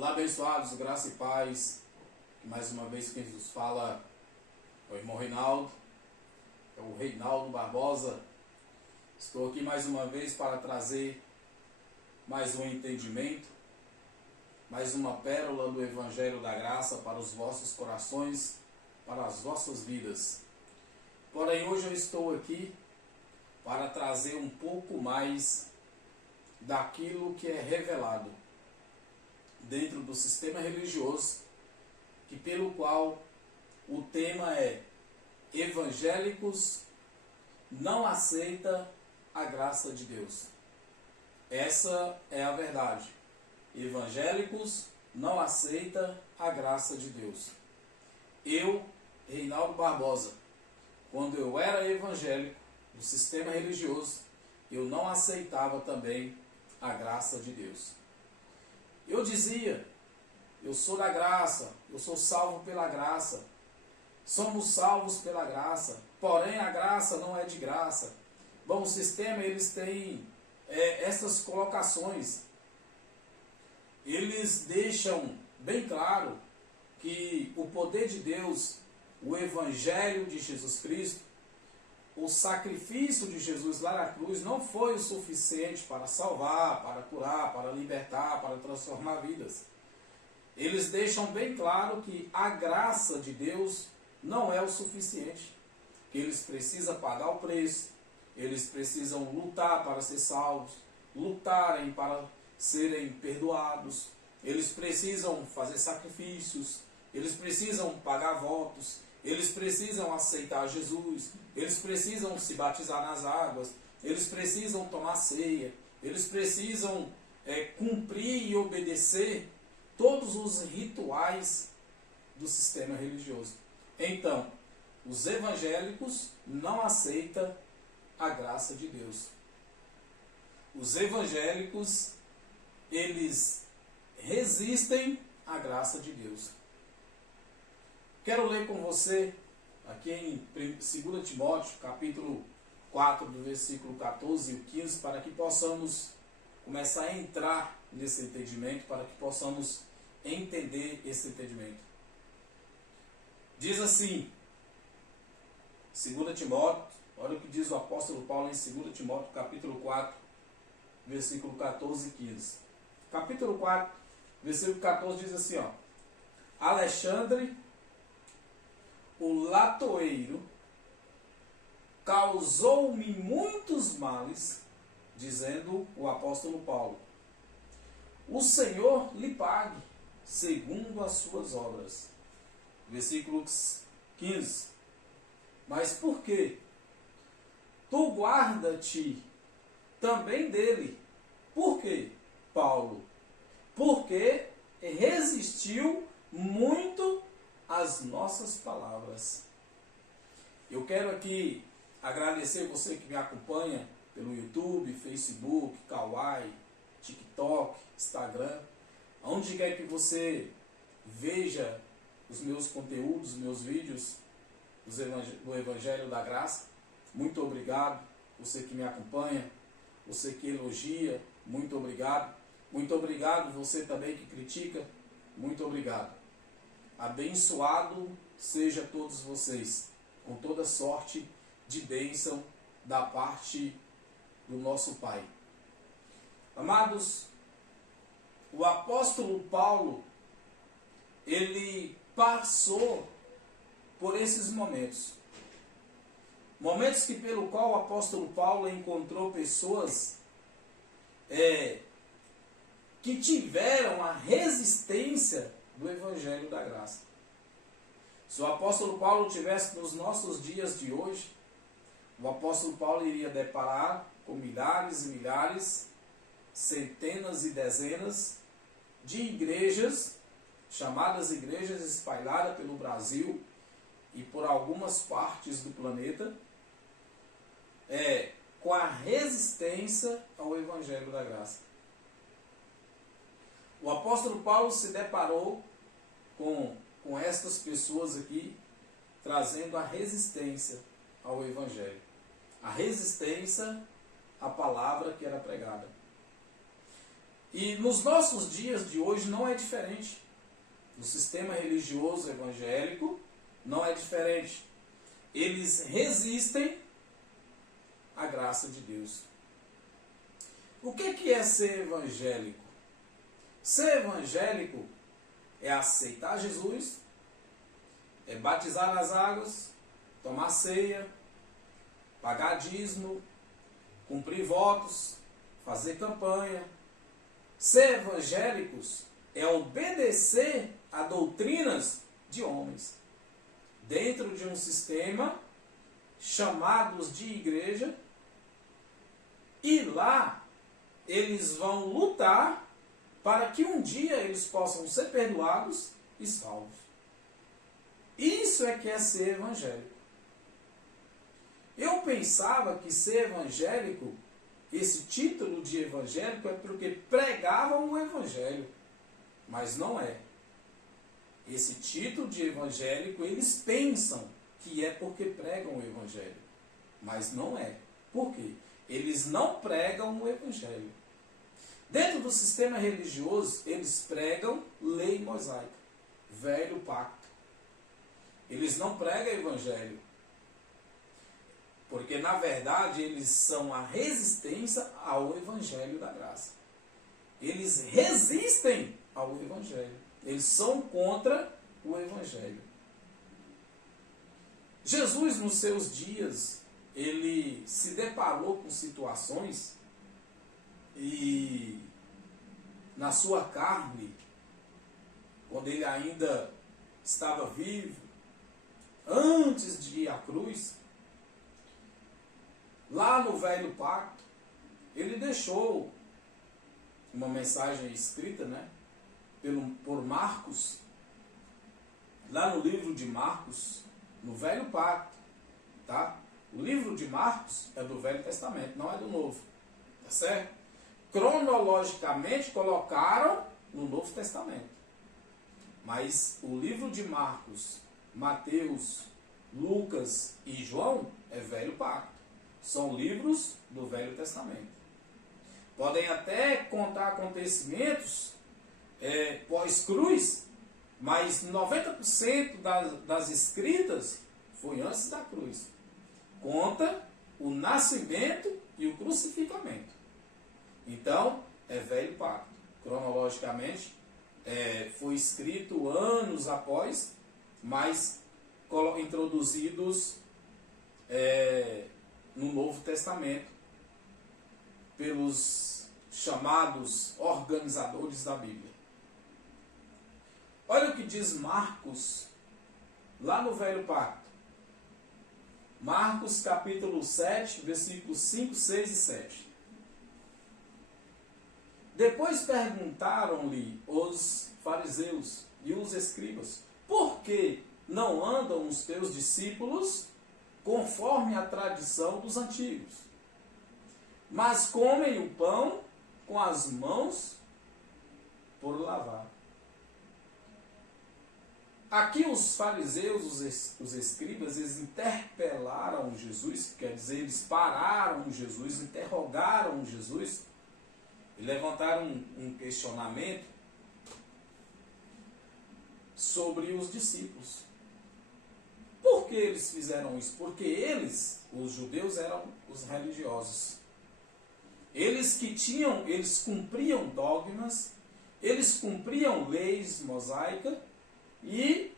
Olá, abençoados, graça e paz. Mais uma vez quem nos fala é o irmão Reinaldo, é o Reinaldo Barbosa. Estou aqui mais uma vez para trazer mais um entendimento, mais uma pérola do Evangelho da Graça para os vossos corações, para as vossas vidas. Porém, hoje eu estou aqui para trazer um pouco mais daquilo que é revelado dentro do sistema religioso, que pelo qual o tema é evangélicos não aceita a graça de Deus. Essa é a verdade. Evangélicos não aceita a graça de Deus. Eu, Reinaldo Barbosa, quando eu era evangélico do sistema religioso, eu não aceitava também a graça de Deus. Eu dizia, eu sou da graça, eu sou salvo pela graça, somos salvos pela graça, porém a graça não é de graça. Bom, o sistema, eles têm essas colocações, eles deixam bem claro que o poder de Deus, o Evangelho de Jesus Cristo, o sacrifício de Jesus lá na cruz não foi o suficiente para salvar, para curar, para libertar, para transformar vidas. Eles deixam bem claro que a graça de Deus não é o suficiente, que eles precisam pagar o preço, eles precisam lutar para ser salvos, lutarem para serem perdoados, eles precisam fazer sacrifícios, eles precisam pagar votos, eles precisam aceitar Jesus, eles precisam se batizar nas águas, eles precisam tomar ceia, eles precisam cumprir e obedecer todos os rituais do sistema religioso. Então, os evangélicos não aceitam a graça de Deus. Os evangélicos, eles resistem à graça de Deus. Quero ler com você aqui em 2 Timóteo, capítulo 4, do versículo 14 e 15, para que possamos começar a entrar nesse entendimento, para que possamos entender esse entendimento. Diz assim, 2 Timóteo, olha o que diz o apóstolo Paulo em 2 Timóteo, capítulo 4, versículo 14 e 15. Capítulo 4, versículo 14 diz assim, ó: Alexandre, o latoeiro, causou-me muitos males, dizendo o apóstolo Paulo. O Senhor lhe pague, segundo as suas obras. Versículo 15. Mas por quê? Tu guarda-te também dele. Por quê, Paulo? Porque resistiu muito às nossas palavras. Eu quero aqui agradecer você que me acompanha pelo YouTube, Facebook, Kawaii, TikTok, Instagram, onde quer que veja os meus conteúdos, meus vídeos do Evangelho da Graça. Muito obrigado, você que me acompanha, você que elogia, muito obrigado. Muito obrigado, você também que critica, muito obrigado. Abençoado seja todos vocês, com toda sorte de bênção da parte do nosso Pai. Amados, o apóstolo Paulo, ele passou por esses momentos. Momentos que pelo qual o apóstolo Paulo encontrou pessoas que tiveram a resistência do Evangelho da Graça. Se o apóstolo Paulo tivesse nos nossos dias de hoje, o apóstolo Paulo iria deparar com milhares e milhares, centenas e dezenas de igrejas, chamadas igrejas espalhadas pelo Brasil e por algumas partes do planeta, com a resistência ao Evangelho da Graça. O apóstolo Paulo se deparou com estas pessoas aqui, trazendo a resistência ao Evangelho, a resistência à palavra que era pregada. E nos nossos dias de hoje não é diferente. No sistema religioso evangélico não é diferente. Eles resistem à graça de Deus. O que é ser evangélico? Ser evangélico é aceitar Jesus, é batizar nas águas, tomar ceia, pagar dízimo, cumprir votos, fazer campanha. Ser evangélicos é obedecer a doutrinas de homens, dentro de um sistema chamados de igreja, e lá eles vão lutar para que um dia eles possam ser perdoados e salvos. Isso é que é ser evangélico. Eu pensava que ser evangélico, esse título de evangélico, é porque pregavam o evangelho, mas não é. Esse título de evangélico, eles pensam que é porque pregam o evangelho, mas não é. Por quê? Eles não pregam o evangelho. Dentro do sistema religioso, eles pregam lei mosaica, velho pacto. Eles não pregam evangelho, porque na verdade eles são a resistência ao evangelho da graça. Eles resistem ao evangelho. Eles são contra o evangelho. Jesus, nos seus dias, ele se deparou com situações e na sua carne, quando ele ainda estava vivo, antes de ir à cruz, lá no velho pacto, ele deixou uma mensagem escrita, por Marcos, lá no livro de Marcos, no velho pacto, tá? O livro de Marcos é do Velho Testamento, não é do Novo, tá certo? Cronologicamente colocaram no Novo Testamento, mas o livro de Marcos, Mateus, Lucas e João é velho pacto, são livros do Velho Testamento. Podem até contar acontecimentos pós-cruz, mas 90% das escritas foi antes da cruz. Conta o nascimento e o crucificamento. Então, é velho pacto. Cronologicamente, foi escrito anos após, mas introduzidos no Novo Testamento pelos chamados organizadores da Bíblia. Olha o que diz Marcos, lá no Velho Pacto. Marcos capítulo 7, versículos 5, 6 e 7. Depois perguntaram-lhe os fariseus e os escribas: por que não andam os teus discípulos conforme a tradição dos antigos, mas comem o pão com as mãos por lavar? Aqui os fariseus, os escribas, eles interpelaram Jesus, quer dizer, eles pararam Jesus, interrogaram Jesus e levantaram um questionamento sobre os discípulos. Por que eles fizeram isso? Porque eles, os judeus, eram os religiosos. Eles cumpriam dogmas, eles cumpriam leis mosaicas e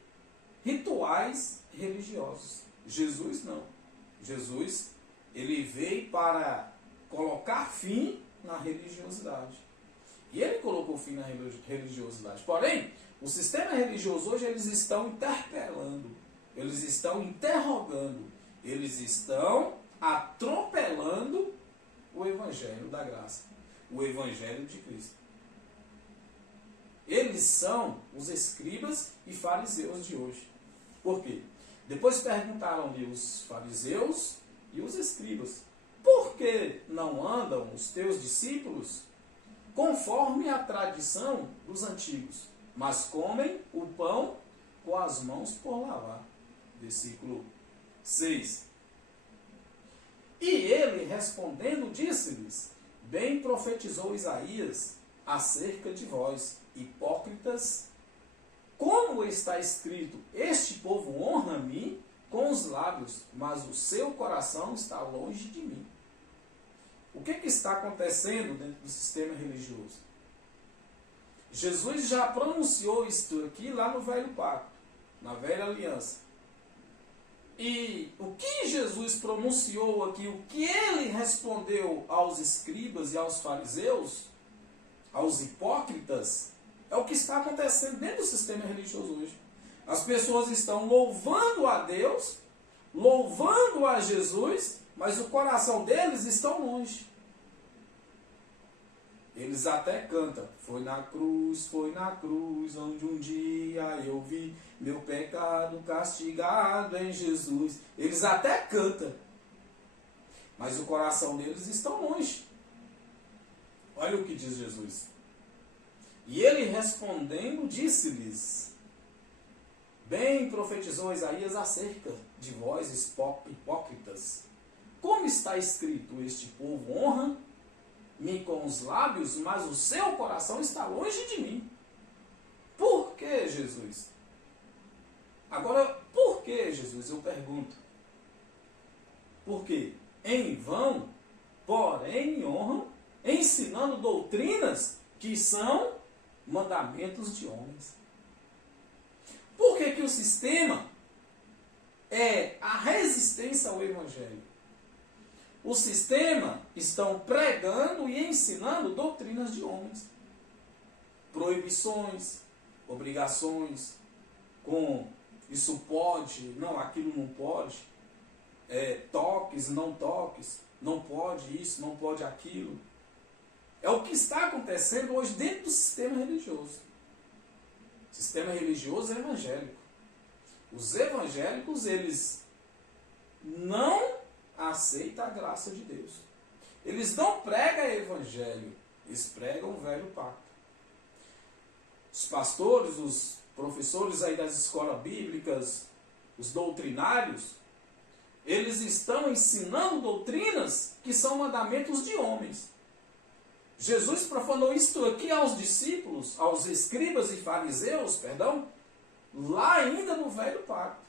rituais religiosos. Jesus não. Jesus, ele veio para colocar fim na religiosidade. E ele colocou fim na religiosidade. Porém, o sistema religioso hoje, eles estão interpelando, eles estão interrogando, eles estão atropelando o evangelho da graça, o evangelho de Cristo. Eles são os escribas e fariseus de hoje. Por quê? Depois perguntaram-lhe os fariseus e os escribas: por que não andam os teus discípulos conforme a tradição dos antigos, mas comem o pão com as mãos por lavar? Versículo 6. E ele, respondendo, disse-lhes: bem profetizou Isaías acerca de vós, hipócritas, como está escrito, este povo honra-me com os lábios, mas o seu coração está longe de mim. O que está acontecendo dentro do sistema religioso? Jesus já pronunciou isto aqui lá no Velho Pacto, na Velha Aliança. E o que Jesus pronunciou aqui, o que ele respondeu aos escribas e aos fariseus, aos hipócritas, é o que está acontecendo dentro do sistema religioso hoje. As pessoas estão louvando a Deus, louvando a Jesus, mas o coração deles está longe. Eles até cantam, foi na cruz, onde um dia eu vi meu pecado castigado em Jesus. Eles até cantam, mas o coração deles está longe. Olha o que diz Jesus. E ele respondendo, disse-lhes, bem profetizou Isaías acerca de vós, hipócritas. Como está escrito, este povo honra-me com os lábios, mas o seu coração está longe de mim. Por que, Jesus? Agora, por que, Jesus? Eu pergunto. Porque em vão, porém, me honram, ensinando doutrinas que são mandamentos de homens. Por que o sistema é a resistência ao Evangelho? O sistema estão pregando e ensinando doutrinas de homens. Proibições, obrigações, com isso pode, não, aquilo não pode, toques, não pode isso, não pode aquilo. É o que está acontecendo hoje dentro do sistema religioso. O sistema religioso é evangélico. Os evangélicos, eles não aceitam a graça de Deus. Eles não pregam evangelho, eles pregam o velho pacto. Os pastores, os professores aí das escolas bíblicas, os doutrinários, eles estão ensinando doutrinas que são mandamentos de homens. Jesus profanou isto aqui aos discípulos, aos escribas e fariseus, lá ainda no velho pacto.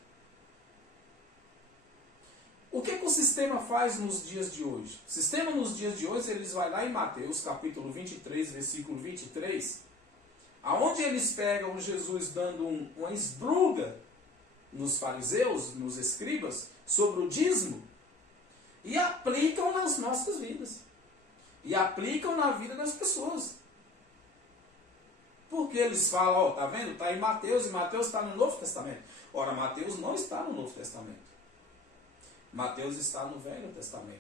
O que o sistema faz nos dias de hoje? O sistema nos dias de hoje, eles vai lá em Mateus, capítulo 23, versículo 23, aonde eles pegam Jesus dando uma esbruga nos fariseus, nos escribas, sobre o dízimo, e aplicam nas nossas vidas. E aplicam na vida das pessoas. Porque eles falam, tá vendo? Está em Mateus, e Mateus está no Novo Testamento. Ora, Mateus não está no Novo Testamento. Mateus está no Velho Testamento.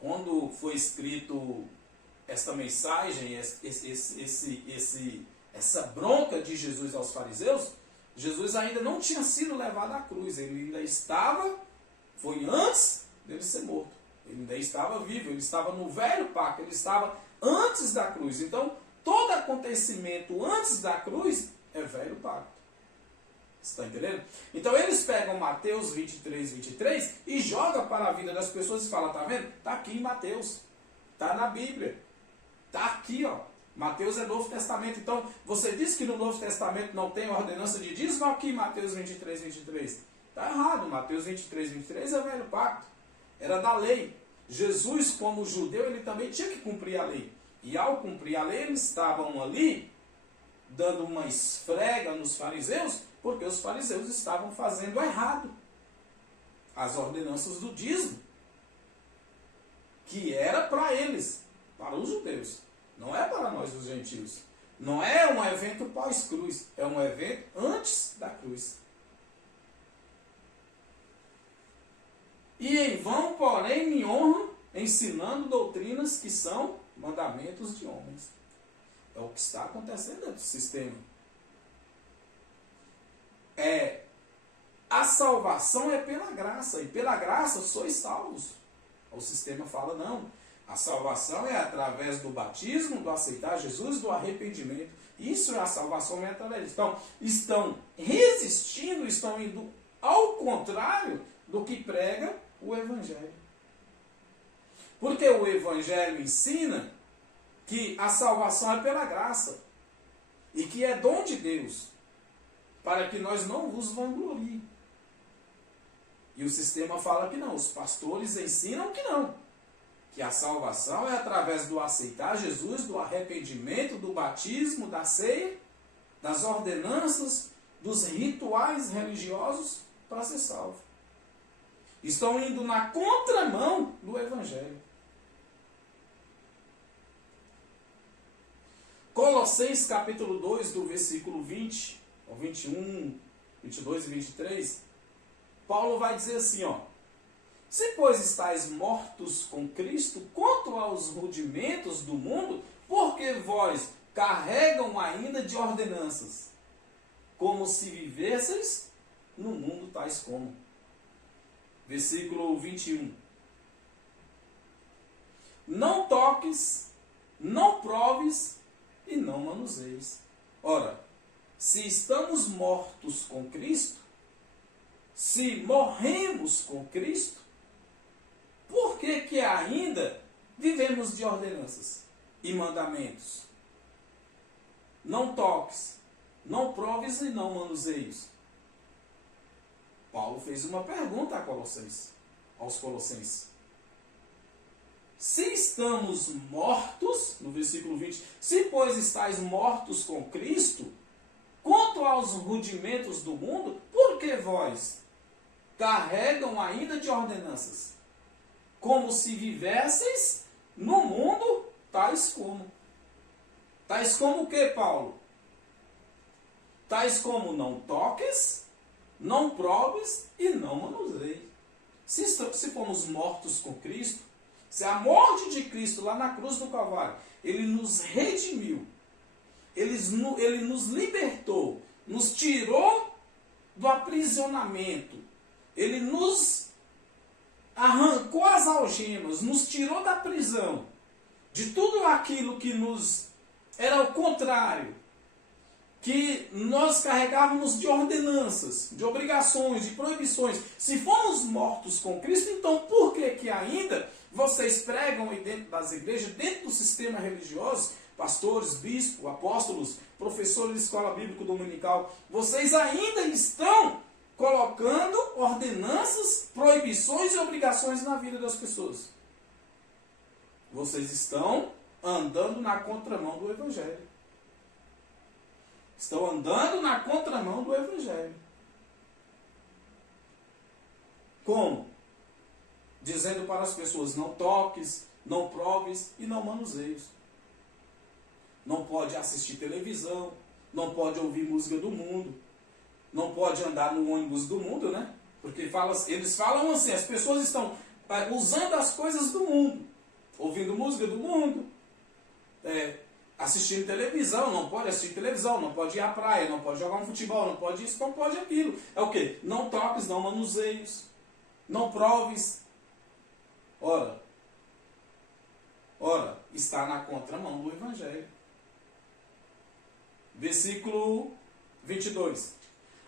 Quando foi escrito esta mensagem, essa bronca de Jesus aos fariseus, Jesus ainda não tinha sido levado à cruz. Ele ainda estava, foi antes dele ser morto. Ele ainda estava vivo, ele estava no velho pacto, ele estava antes da cruz. Então, todo acontecimento antes da cruz é velho pacto. Você está entendendo? Então, eles pegam Mateus 23, 23 e jogam para a vida das pessoas e falam, tá vendo? Está aqui em Mateus, está na Bíblia, está aqui, ó. Mateus é Novo Testamento. Então, você diz que no Novo Testamento não tem ordenança de dízimo, aqui em Mateus 23, 23. Está errado, Mateus 23, 23 é velho pacto. Era da lei. Jesus, como judeu, ele também tinha que cumprir a lei. E ao cumprir a lei, eles estavam ali, dando uma esfrega nos fariseus, porque os fariseus estavam fazendo errado as ordenanças do dízimo, que era para eles, para os judeus. Não é para nós, os gentios. Não é um evento pós-cruz, é um evento antes da cruz. E em vão, porém, me honram, ensinando doutrinas que são mandamentos de homens. É o que está acontecendo dentro do sistema. A salvação é pela graça, e pela graça sois salvos. O sistema fala, não. A salvação é através do batismo, do aceitar Jesus, do arrependimento. Isso é a salvação, é através disso. Então, estão resistindo, estão indo ao contrário do que prega o Evangelho. Porque o Evangelho ensina que a salvação é pela graça e que é dom de Deus, para que nós não vos vangloriem. E o sistema fala que não, os pastores ensinam que não, que a salvação é através do aceitar Jesus, do arrependimento, do batismo, da ceia, das ordenanças, dos rituais religiosos para ser salvo. Estão indo na contramão do Evangelho. Colossenses capítulo 2, do versículo 20 ao 21, 22 e 23, Paulo vai dizer assim, ó: se, pois, estáis mortos com Cristo quanto aos rudimentos do mundo, porque vós carregam ainda de ordenanças, como se vivesseis no mundo tais como. Versículo 21. Não toques, não proves e não manuseis. Ora, se estamos mortos com Cristo, se morremos com Cristo, por que ainda vivemos de ordenanças e mandamentos? Não toques, não proves e não manuseios. Paulo fez uma pergunta aos Colossenses. Se estamos mortos, no versículo 20, se, pois, estáis mortos com Cristo, quanto aos rudimentos do mundo, por que vós carregam ainda de ordenanças, como se vivesseis no mundo tais como? Tais como o que, Paulo? Tais como não toques, não proves e não manuseis. Se fomos mortos com Cristo, se a morte de Cristo lá na cruz do Calvário, Ele nos redimiu, Ele nos libertou, nos tirou do aprisionamento, Ele nos arrancou as algemas, nos tirou da prisão, de tudo aquilo que nos era o contrário, que nós carregávamos de ordenanças, de obrigações, de proibições. Se fomos mortos com Cristo, então por que ainda vocês pregam aí dentro das igrejas, dentro do sistema religioso, pastores, bispos, apóstolos, professores de escola bíblica dominical, vocês ainda estão colocando ordenanças, proibições e obrigações na vida das pessoas? Vocês estão andando na contramão do Evangelho. Estão andando na contramão do Evangelho. Como? Dizendo para as pessoas, não toques, não proves e não manuseios. Não pode assistir televisão, não pode ouvir música do mundo, não pode andar no ônibus do mundo, né? Porque eles falam assim, as pessoas estão usando as coisas do mundo, ouvindo música do mundo, assistindo televisão, não pode assistir televisão, não pode ir à praia, não pode jogar um futebol, não pode isso, não pode aquilo. É o quê? Não toques, não manuseios, não proves. Ora, está na contramão do Evangelho. Versículo 22.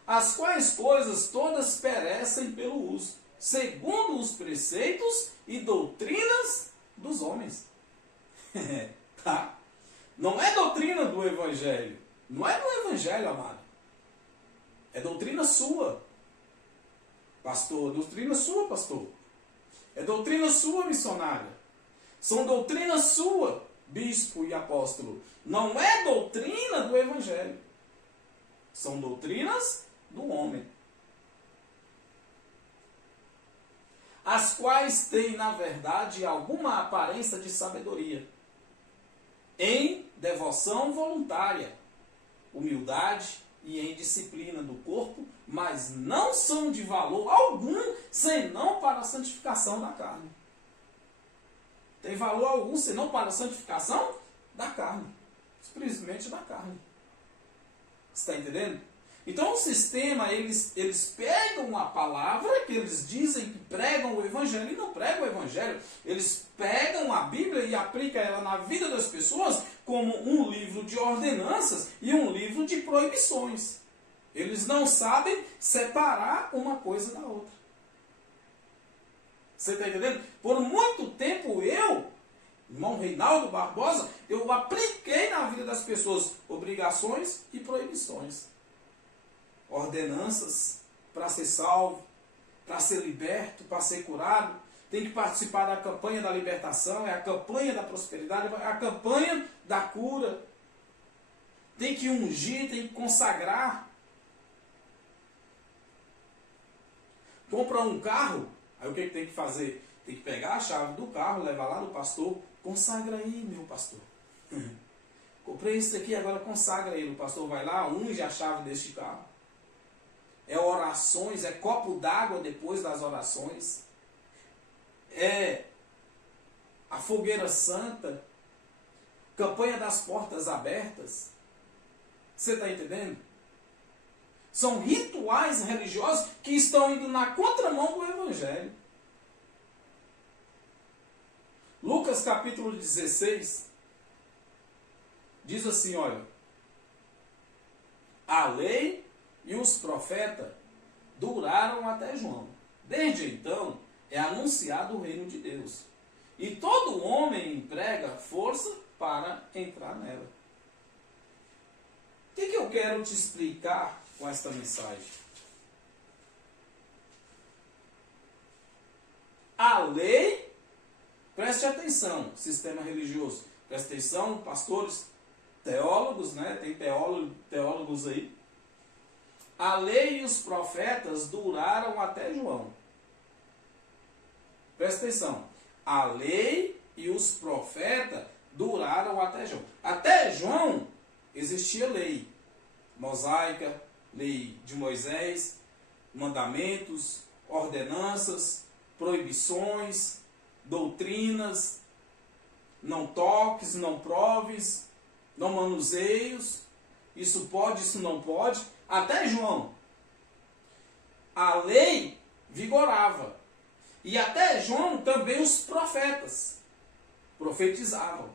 As quais coisas todas perecem pelo uso, segundo os preceitos e doutrinas dos homens. Tá? Não é doutrina do Evangelho. Não é do Evangelho, amado. É doutrina sua, pastor. Doutrina sua, pastor. É doutrina sua, missionária. São doutrina sua, bispo e apóstolo. Não é doutrina do Evangelho. São doutrinas do homem. As quais têm, na verdade, alguma aparência de sabedoria, em devoção voluntária, humildade e em disciplina do corpo, mas não são de valor algum, senão para a santificação da carne. Tem valor algum, senão para a santificação da carne. Simplesmente da carne. Você está entendendo? Então o sistema, eles pegam a palavra, que eles dizem que pregam o Evangelho, e não pregam o Evangelho. Eles pegam a Bíblia e aplicam ela na vida das pessoas como um livro de ordenanças e um livro de proibições. Eles não sabem separar uma coisa da outra. Você está entendendo? Por muito tempo irmão Reinaldo Barbosa, eu apliquei na vida das pessoas obrigações e proibições. Ordenanças para ser salvo, para ser liberto, para ser curado. Tem que participar da campanha da libertação, é a campanha da prosperidade, é a campanha da cura. Tem que ungir, tem que consagrar. Compra um carro, aí o que tem que fazer? Tem que pegar a chave do carro, levar lá no pastor, consagra aí, meu pastor. Comprei isso aqui, agora consagra aí. O pastor vai lá, unge a chave deste carro. É orações, é copo d'água depois das orações. É a fogueira santa, campanha das portas abertas. Você está entendendo? São rituais religiosos que estão indo na contramão do Evangelho. Lucas capítulo 16 diz assim, olha, a lei e os profetas duraram até João. Desde então é anunciado o reino de Deus. E todo homem emprega força para entrar nela. O que eu quero te explicar com esta mensagem? A lei, preste atenção, sistema religioso, preste atenção, pastores, teólogos, né? Tem teólogos aí. A lei e os profetas duraram até João. Presta atenção. A lei e os profetas duraram até João. Até João existia lei mosaica, lei de Moisés, mandamentos, ordenanças, proibições, doutrinas, não toques, não proves, não manuseios, isso pode, isso não pode. Até João, a lei vigorava. E até João também os profetas profetizavam.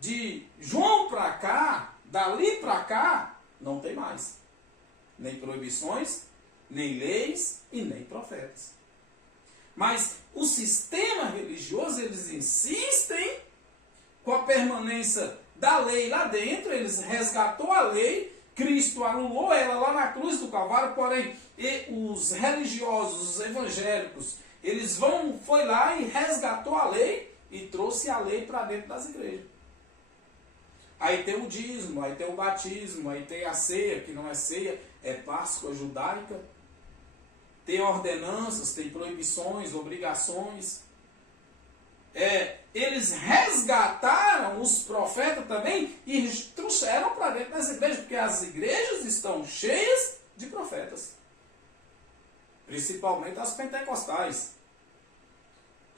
De João para cá, dali para cá, não tem mais. Nem proibições, nem leis e nem profetas. Mas o sistema religioso, eles insistem com a permanência da lei lá dentro, eles resgatou a lei, Cristo anulou ela lá na cruz do Calvário, porém os religiosos, os evangélicos, eles foi lá e resgatou a lei e trouxe a lei para dentro das igrejas. Aí tem o dízimo, aí tem o batismo, aí tem a ceia, que não é ceia, é Páscoa judaica. Tem ordenanças, tem proibições, obrigações. Eles resgataram os profetas também e trouxeram para dentro das igrejas, porque as igrejas estão cheias de profetas. Principalmente as pentecostais.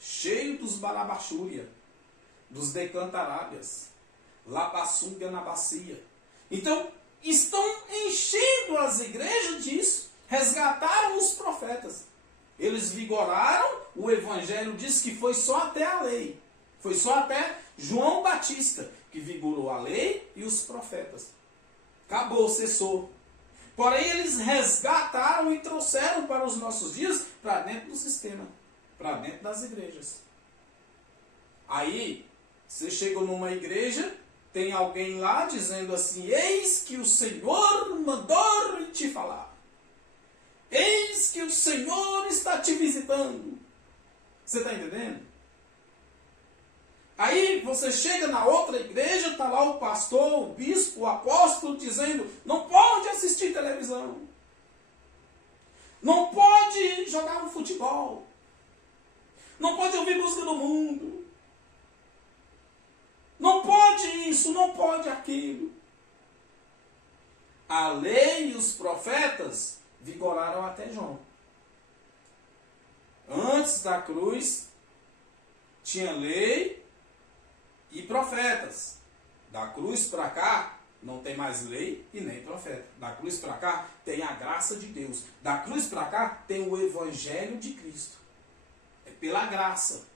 Cheio dos balabachúria, dos decantarábias, labassunga na bacia. Então, estão enchendo as igrejas disso. Resgataram os profetas. Eles vigoraram, o evangelho diz que foi só até a lei. Foi só até João Batista que vigorou a lei e os profetas. Acabou, cessou. Porém, eles resgataram e trouxeram para os nossos dias, para dentro do sistema, para dentro das igrejas. Aí, você chega numa igreja, tem alguém lá dizendo assim, eis que o Senhor mandou te falar. Eis que o Senhor está te visitando. Você está entendendo? Aí você chega na outra igreja, está lá o pastor, o bispo, o apóstolo dizendo, não pode assistir televisão. Não pode jogar um futebol. Não pode ouvir música do mundo. Não pode isso, não pode aquilo. A lei e os profetas vigoraram até João. Antes da cruz, tinha lei e profetas. Da cruz para cá, não tem mais lei e nem profeta. Da cruz para cá, tem a graça de Deus. Da cruz para cá, tem o evangelho de Cristo. É pela graça.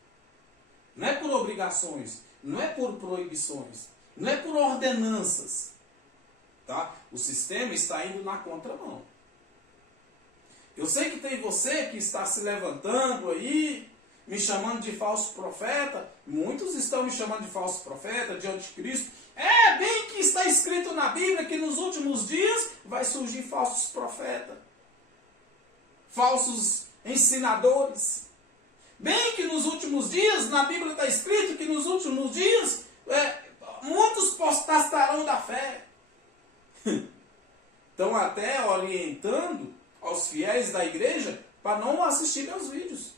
Não é por obrigações, não é por proibições, não é por ordenanças. Tá? O sistema está indo na contramão. Eu sei que tem você que está se levantando aí me chamando de falso profeta. Muitos estão me chamando de falso profeta, de anticristo. É bem que está escrito na Bíblia que nos últimos dias vai surgir falsos profetas, falsos ensinadores. Bem que nos últimos dias, na Bíblia está escrito que nos últimos dias muitos apostarão da fé. Estão até orientando aos fiéis da igreja para não assistir meus vídeos.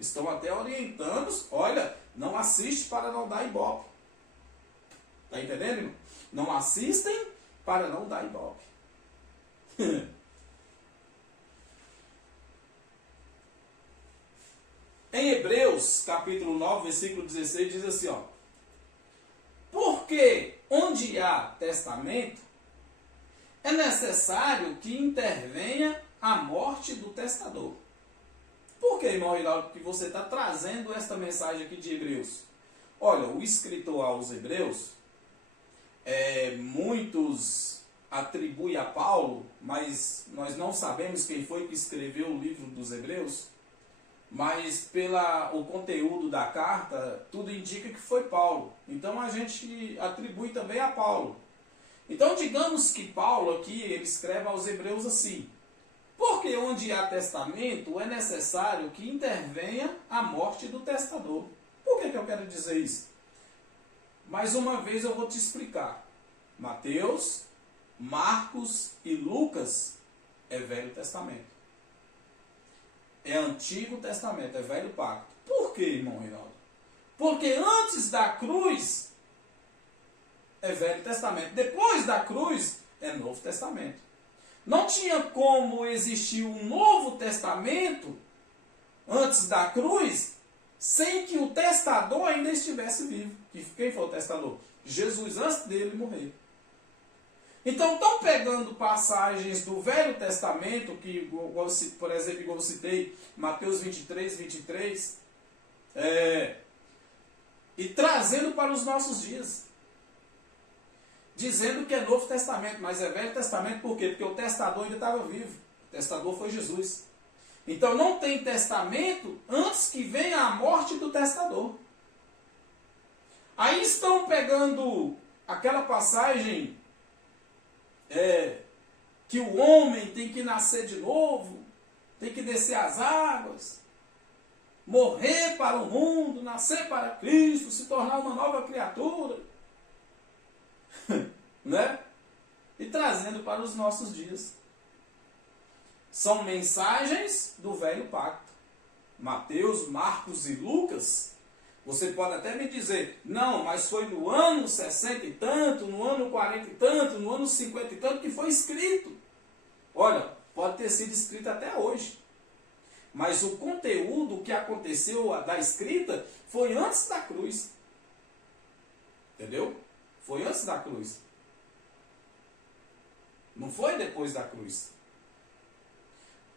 Estão até orientando, olha, não assiste para não dar ibope. Está entendendo, irmão? Não assistem para não dar ibope. Em Hebreus, capítulo 9, versículo 16, diz assim, ó. Porque onde há testamento, é necessário que intervenha a morte do testador. Por que, irmão Rinaldo, que você está trazendo esta mensagem aqui de Hebreus? Olha, o escritor aos Hebreus, muitos atribuem a Paulo, mas nós não sabemos quem foi que escreveu o livro dos Hebreus, mas pelo conteúdo da carta, tudo indica que foi Paulo. Então a gente atribui também a Paulo. Então digamos que Paulo aqui, ele escreve aos Hebreus assim: porque onde há testamento, é necessário que intervenha a morte do testador. Por que eu quero dizer isso? Mais uma vez eu vou te explicar. Mateus, Marcos e Lucas é Velho Testamento. É Antigo Testamento, é Velho Pacto. Por que, irmão Reinaldo? Porque antes da cruz é Velho Testamento. Depois da cruz é Novo Testamento. Não tinha como existir um Novo Testamento antes da cruz sem que o testador ainda estivesse vivo. Quem foi o testador? Jesus, antes dele morrer. Então, estão pegando passagens do Velho Testamento, que, por exemplo, igual eu citei, Mateus 23, 23, e trazendo para os nossos dias. Dizendo que é Novo Testamento, mas é Velho Testamento por quê? Porque o testador ainda estava vivo. O testador foi Jesus. Então, não tem testamento antes que venha a morte do testador. Aí estão pegando aquela passagem que o homem tem que nascer de novo, tem que descer as águas, morrer para o mundo, nascer para Cristo, se tornar uma nova criatura, né? E trazendo para os nossos dias. São mensagens do Velho Pacto. Mateus, Marcos e Lucas. Você pode até me dizer, não, mas foi no ano 60 e tanto, no ano 40 e tanto, no ano 50 e tanto que foi escrito. Olha, pode ter sido escrito até hoje. Mas o conteúdo que aconteceu da escrita foi antes da cruz. Entendeu? Foi antes da cruz. Não foi depois da cruz.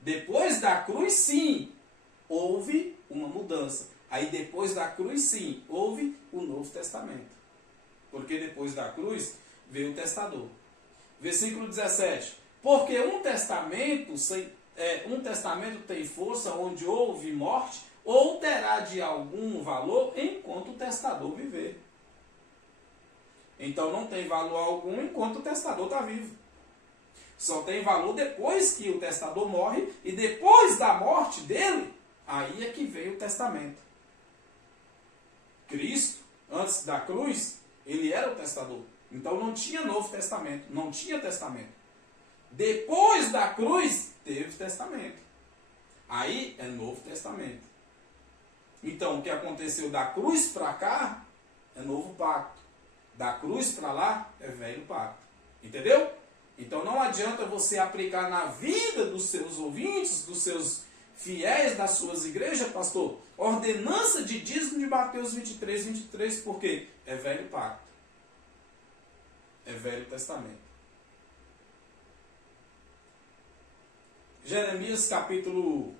Depois da cruz, sim, houve uma mudança. Aí depois da cruz, sim, houve o Novo Testamento. Porque depois da cruz veio o testador. Versículo 17. Porque um testamento tem força onde houve morte, ou terá de algum valor enquanto o testador viver. Então não tem valor algum enquanto o testador está vivo. Só tem valor depois que o testador morre, e depois da morte dele, aí é que veio o testamento. Cristo, antes da cruz, ele era o testador. Então não tinha Novo Testamento, não tinha testamento. Depois da cruz, teve testamento. Aí é Novo Testamento. Então o que aconteceu da cruz para cá é Novo Pacto. Da cruz para lá é Velho Pacto. Entendeu? Então não adianta você aplicar na vida dos seus ouvintes, dos seus fiéis das suas igrejas, pastor, ordenança de dízimo de Mateus 23, 23, porque é Velho Pacto. É Velho Testamento. Jeremias capítulo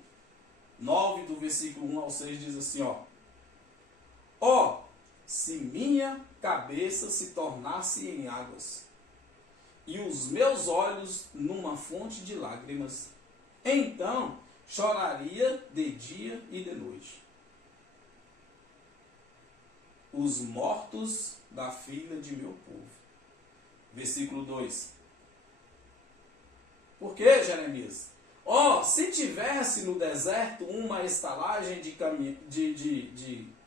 9, do versículo 1 ao 6, diz assim, ó, se minha cabeça se tornasse em águas, e os meus olhos numa fonte de lágrimas, então choraria de dia e de noite. os mortos da filha de meu povo. Versículo 2. Por que, Jeremias? Se tivesse no deserto uma estalagem de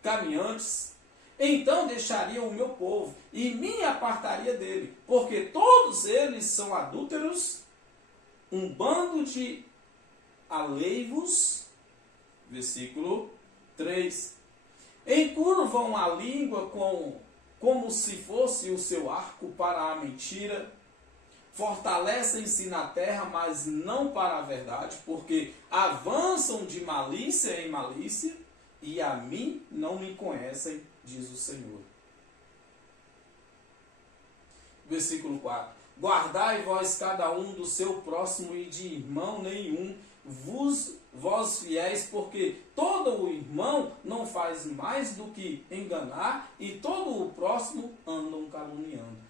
caminhantes, então deixaria o meu povo e me apartaria dele, porque todos eles são adúlteros, um bando de aleivos. Versículo 3. Encurvam a língua como se fosse o seu arco para a mentira. Fortalecem-se na terra, mas não para a verdade, porque avançam de malícia em malícia, e a mim não me conhecem, diz o Senhor. Versículo 4. Guardai vós cada um do seu próximo, e de irmão nenhum vós fiéis, porque todo o irmão não faz mais do que enganar, e todo o próximo andam caluniando.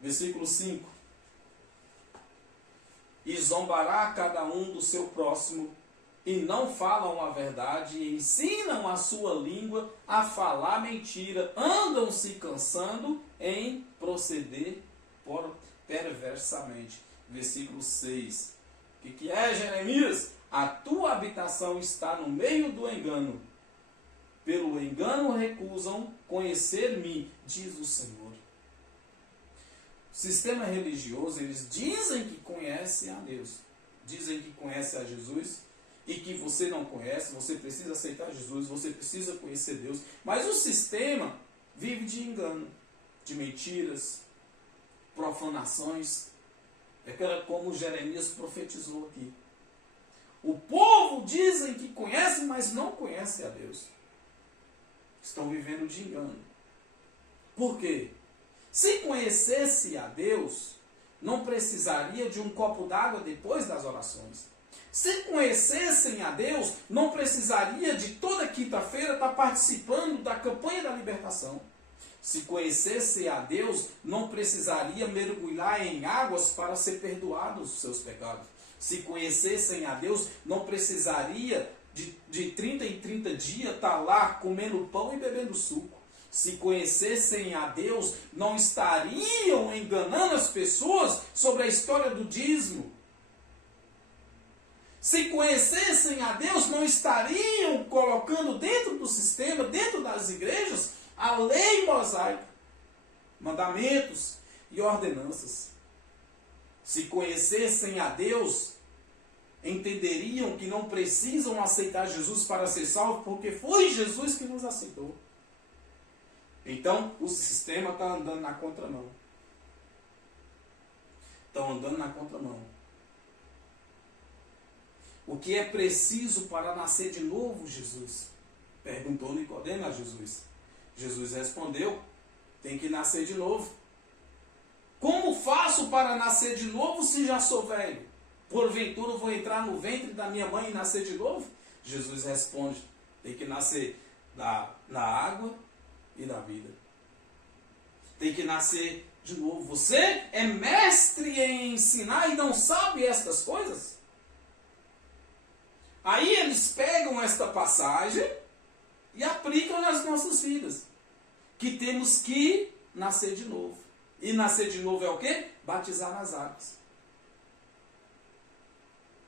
Versículo 5. E zombará cada um do seu próximo, e não falam a verdade, e ensinam a sua língua a falar mentira, andam se cansando em proceder perversamente. Versículo 6. O que é, Jeremias? A tua habitação está no meio do engano. Pelo engano recusam conhecer-me, diz o Senhor. O sistema religioso, eles dizem que conhecem a Deus, dizem que conhecem a Jesus, e que você não conhece, você precisa aceitar Jesus, você precisa conhecer Deus. Mas o sistema vive de engano, de mentiras, profanações. É como Jeremias profetizou aqui. O povo dizem que conhece, mas não conhece a Deus. Estão vivendo de engano. Por quê? Se conhecesse a Deus, não precisaria de um copo d'água depois das orações. Se conhecessem a Deus, não precisaria de toda quinta-feira estar participando da campanha da libertação. Se conhecessem a Deus, não precisaria mergulhar em águas para ser perdoados os seus pecados. Se conhecessem a Deus, não precisaria de 30 em 30 dias estar lá comendo pão e bebendo suco. Se conhecessem a Deus, não estariam enganando as pessoas sobre a história do dízimo. Se conhecessem a Deus, não estariam colocando dentro do sistema, dentro das igrejas, a lei mosaica, mandamentos e ordenanças. Se conhecessem a Deus, entenderiam que não precisam aceitar Jesus para ser salvos, porque foi Jesus que nos aceitou. Então, o sistema está andando na contramão. Estão andando na contramão. O que é preciso para nascer de novo, Jesus? Perguntou Nicodemo a Jesus. Jesus respondeu, tem que nascer de novo. Como faço para nascer de novo se já sou velho? Porventura vou entrar no ventre da minha mãe e nascer de novo? Jesus responde, tem que nascer na água e da vida. Tem que nascer de novo. Você é mestre em ensinar e não sabe estas coisas? Aí eles pegam esta passagem e aplicam nas nossas vidas. Que temos que nascer de novo. E nascer de novo é o quê? Batizar nas águas.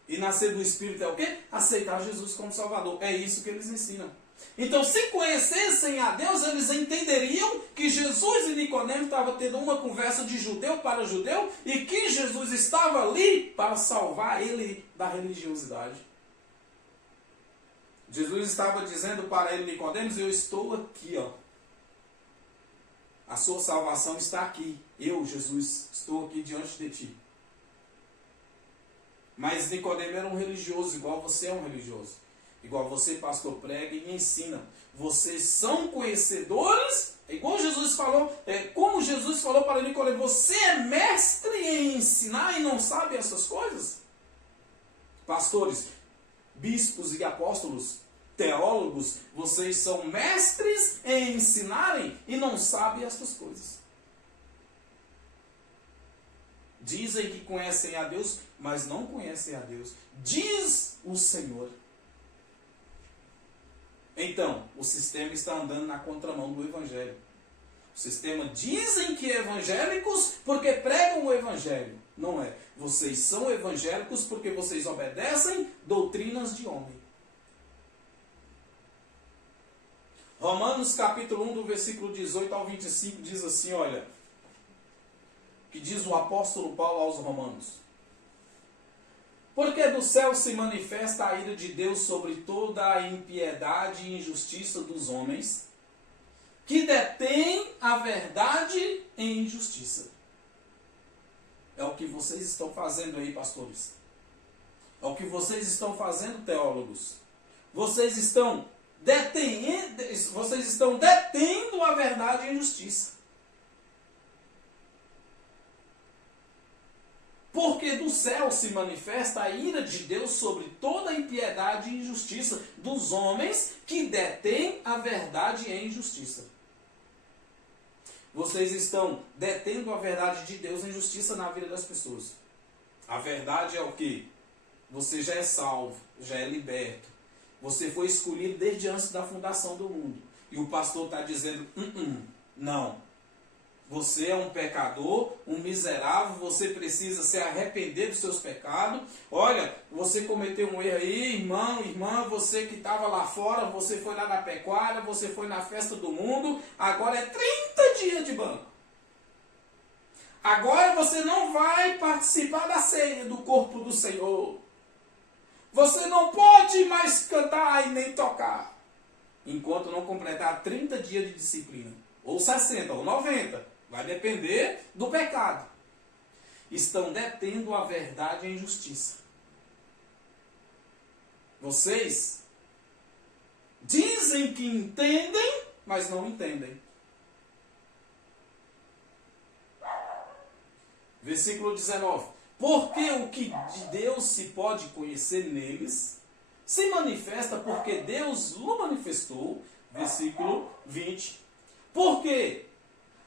E nascer do Espírito é o quê? Aceitar Jesus como Salvador. É isso que eles ensinam. Então, se conhecessem a Deus, eles entenderiam que Jesus e Nicodemo estavam tendo uma conversa de judeu para judeu e que Jesus estava ali para salvar ele da religiosidade. Jesus estava dizendo para ele, Nicodemos, eu estou aqui, ó. A sua salvação está aqui. Eu, Jesus, estou aqui diante de ti. Mas Nicodemo era um religioso, igual você é um religioso. Igual você, pastor, prega e ensina. Vocês são conhecedores, igual Jesus falou, como Jesus falou para Nicodemo, você é mestre em ensinar e não sabe essas coisas? Pastores, bispos e apóstolos, teólogos, vocês são mestres em ensinarem e não sabem essas coisas. Dizem que conhecem a Deus, mas não conhecem a Deus. Diz o Senhor. Então, o sistema está andando na contramão do Evangelho. O sistema dizem que é evangélicos porque pregam o Evangelho. Não é. Vocês são evangélicos porque vocês obedecem doutrinas de homem. Romanos capítulo 1, do versículo 18 ao 25, diz assim, olha, que diz o apóstolo Paulo aos romanos. Porque do céu se manifesta a ira de Deus sobre toda a impiedade e injustiça dos homens, que detêm a verdade em injustiça. É o que vocês estão fazendo aí, pastores. É o que vocês estão fazendo, teólogos. Vocês estão detendo a verdade em injustiça. Porque do céu se manifesta a ira de Deus sobre toda a impiedade e injustiça dos homens que detêm a verdade em injustiça. Vocês estão detendo a verdade de Deus em justiça na vida das pessoas. A verdade é o quê? Você já é salvo, já é liberto. Você foi escolhido desde antes da fundação do mundo. E o pastor está dizendo, não. Você é um pecador, um miserável, você precisa se arrepender dos seus pecados. Olha, você cometeu um erro aí, irmão, irmã, você que estava lá fora, você foi lá na pecuária, você foi na festa do mundo, agora é 30 dias de banco. Agora você não vai participar da ceia do corpo do Senhor. Você não pode mais cantar e nem tocar, enquanto não completar 30 dias de disciplina. Ou 60, ou 90. Vai depender do pecado. Estão detendo a verdade em justiça. Vocês dizem que entendem, mas não entendem. Versículo 19. Porque o que de Deus se pode conhecer neles, se manifesta porque Deus o manifestou. Versículo 20. Porque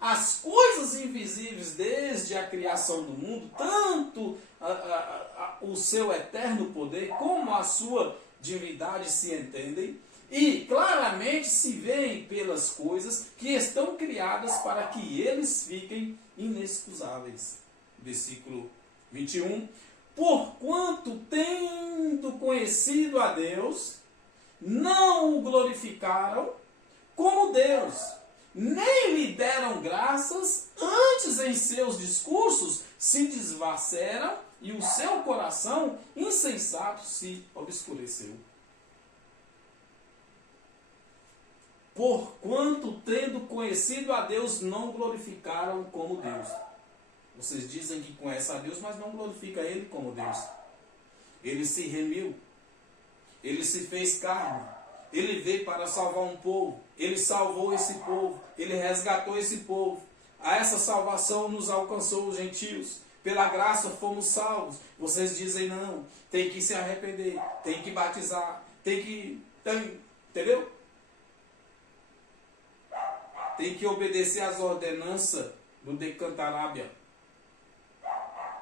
as coisas invisíveis desde a criação do mundo, tanto o seu eterno poder como a sua divindade se entendem e claramente se veem pelas coisas que estão criadas para que eles fiquem inexcusáveis. Versículo 21. Porquanto, tendo conhecido a Deus, não o glorificaram como Deus, nem lhe deram graças, antes em seus discursos se desvaeceram e o seu coração insensato se obscureceu. Porquanto, tendo conhecido a Deus, não glorificaram como Deus. Vocês dizem que conhecem a Deus, mas não glorificam Ele como Deus. Ele se remiu. Ele se fez carne. Ele veio para salvar um povo. Ele salvou esse povo. Ele resgatou esse povo. A essa salvação nos alcançou os gentios. Pela graça fomos salvos. Vocês dizem não. Tem que se arrepender. Tem que batizar. Entendeu? Tem que obedecer às ordenanças do Decantarábia.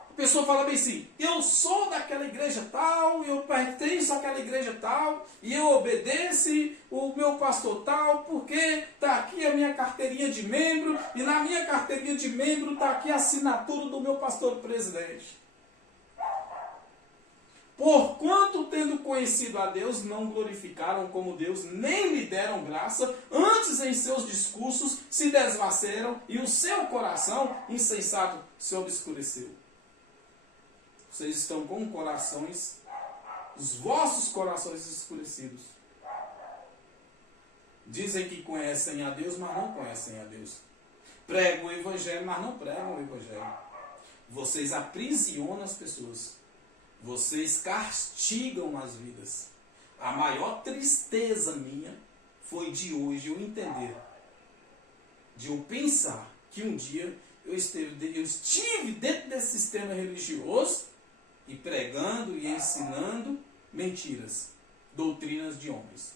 A pessoa fala bem assim, eu sou daquela igreja tal, eu pertenço àquela igreja tal, e eu obedeço o meu pastor tal, porque está aqui a minha carteirinha de membro, e na minha carteirinha de membro está aqui a assinatura do meu pastor presidente. Porquanto, tendo conhecido a Deus, não glorificaram como Deus, nem lhe deram graça, antes em seus discursos se desvaeceram, e o seu coração insensato se obscureceu. Vocês estão com corações, os vossos corações escurecidos. Dizem que conhecem a Deus, mas não conhecem a Deus. Pregam o Evangelho, mas não pregam o Evangelho. Vocês aprisionam as pessoas. Vocês castigam as vidas. A maior tristeza minha foi de hoje eu entender, de eu pensar que um dia eu estive dentro desse sistema religioso e pregando e ensinando mentiras, doutrinas de homens.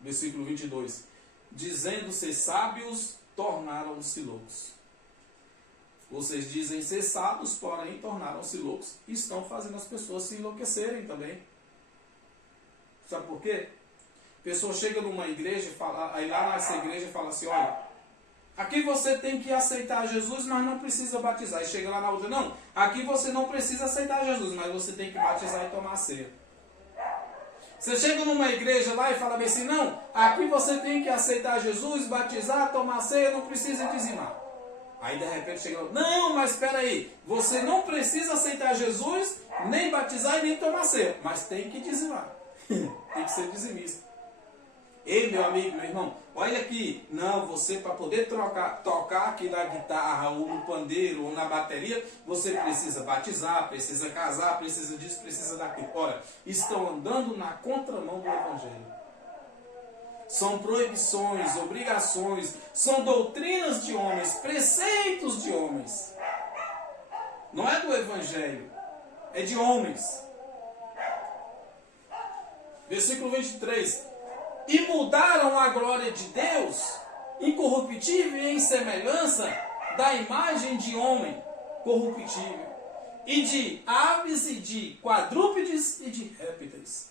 Versículo 22. Dizendo ser sábios, tornaram-se loucos. Vocês dizem ser sábios, porém tornaram-se loucos. E estão fazendo as pessoas se enlouquecerem também. Sabe por quê? A pessoa chega numa igreja, aí lá nessa igreja fala assim, olha, aqui você tem que aceitar Jesus, mas não precisa batizar. E chega lá na outra, não, aqui você não precisa aceitar Jesus, mas você tem que batizar e tomar a ceia. Você chega numa igreja lá e fala bem assim, não, aqui você tem que aceitar Jesus, batizar, tomar a ceia, não precisa dizimar. Aí de repente chega lá, não, mas espera aí, você não precisa aceitar Jesus, nem batizar e nem tomar ceia, mas tem que dizimar. Tem que ser dizimista. Ei, meu amigo, meu irmão, olha aqui, não, você para poder tocar aqui na guitarra, ou no pandeiro, ou na bateria, você precisa batizar, precisa casar, precisa disso, precisa daquilo. Ora, estão andando na contramão do Evangelho. São proibições, obrigações, são doutrinas de homens, preceitos de homens. Não é do Evangelho, é de homens. Versículo 23. E mudaram a glória de Deus, incorruptível e em semelhança da imagem de homem corruptível, e de aves e de quadrúpedes e de répteis.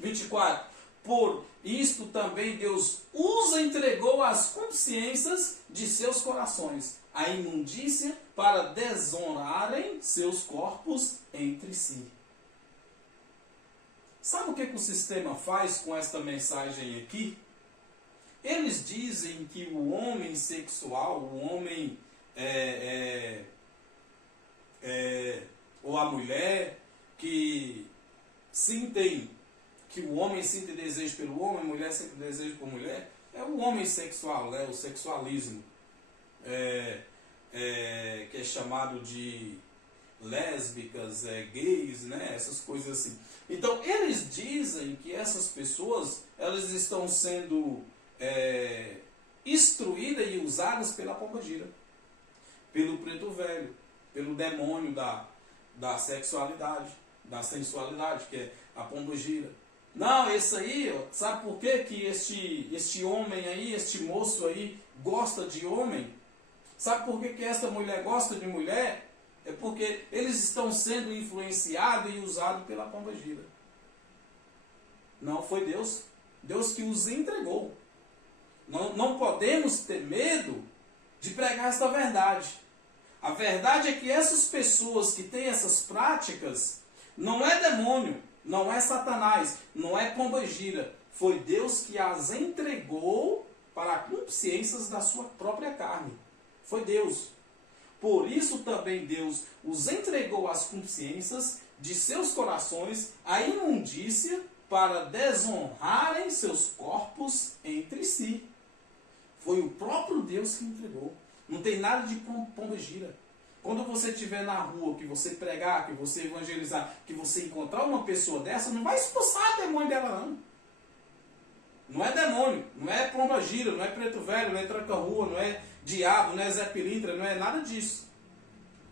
24. Por isto também Deus os entregou às consciências de seus corações, a imundícia, para desonrarem seus corpos entre si. Sabe o que o sistema faz com esta mensagem aqui? Eles dizem que o homem sexual, o homem ou a mulher que sentem, que o homem sente desejo pelo homem, a mulher sente desejo por mulher, é o homem sexual, né? O sexualismo, que é chamado de lésbicas, gays, né? Essas coisas assim. Então, eles dizem que essas pessoas, elas estão sendo instruídas e usadas pela pombagira, pelo preto velho, pelo demônio da sexualidade, da sensualidade, que é a pombagira. Não, esse aí, ó, sabe por quê que este homem aí, este moço aí, gosta de homem? Sabe por que esta mulher gosta de mulher? É porque eles estão sendo influenciados e usados pela pombagira. Não foi Deus. Deus que os entregou. Não podemos ter medo de pregar esta verdade. A verdade é que essas pessoas que têm essas práticas, não é demônio, não é Satanás, não é pombagira. Foi Deus que as entregou para consciências da sua própria carne. Foi Deus. Por isso também Deus os entregou às consciências de seus corações, a imundícia, para desonrarem seus corpos entre si. Foi o próprio Deus que entregou. Não tem nada de pombagira. Quando você estiver na rua, que você pregar, que você evangelizar, que você encontrar uma pessoa dessa, não vai expulsar o demônio dela, não. Não é demônio, não é pombagira, não é preto velho, não é tranca-rua, não é diabo, não é Zé Pilintra, não é nada disso.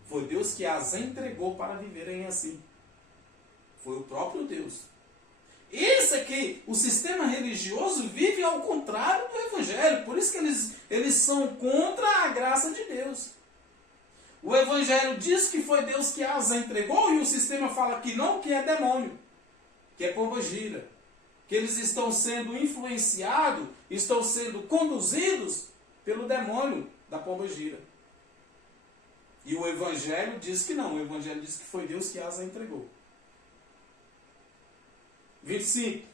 Foi Deus que as entregou para viverem assim. Foi o próprio Deus. Isso aqui, o sistema religioso vive ao contrário do Evangelho. Por isso que eles são contra a graça de Deus. O Evangelho diz que foi Deus que as entregou e o sistema fala que não, que é demônio, que é pombagira. Que eles estão sendo influenciados, estão sendo conduzidos pelo demônio da pombagira. E o Evangelho diz que não. O Evangelho diz que foi Deus que as entregou. 25.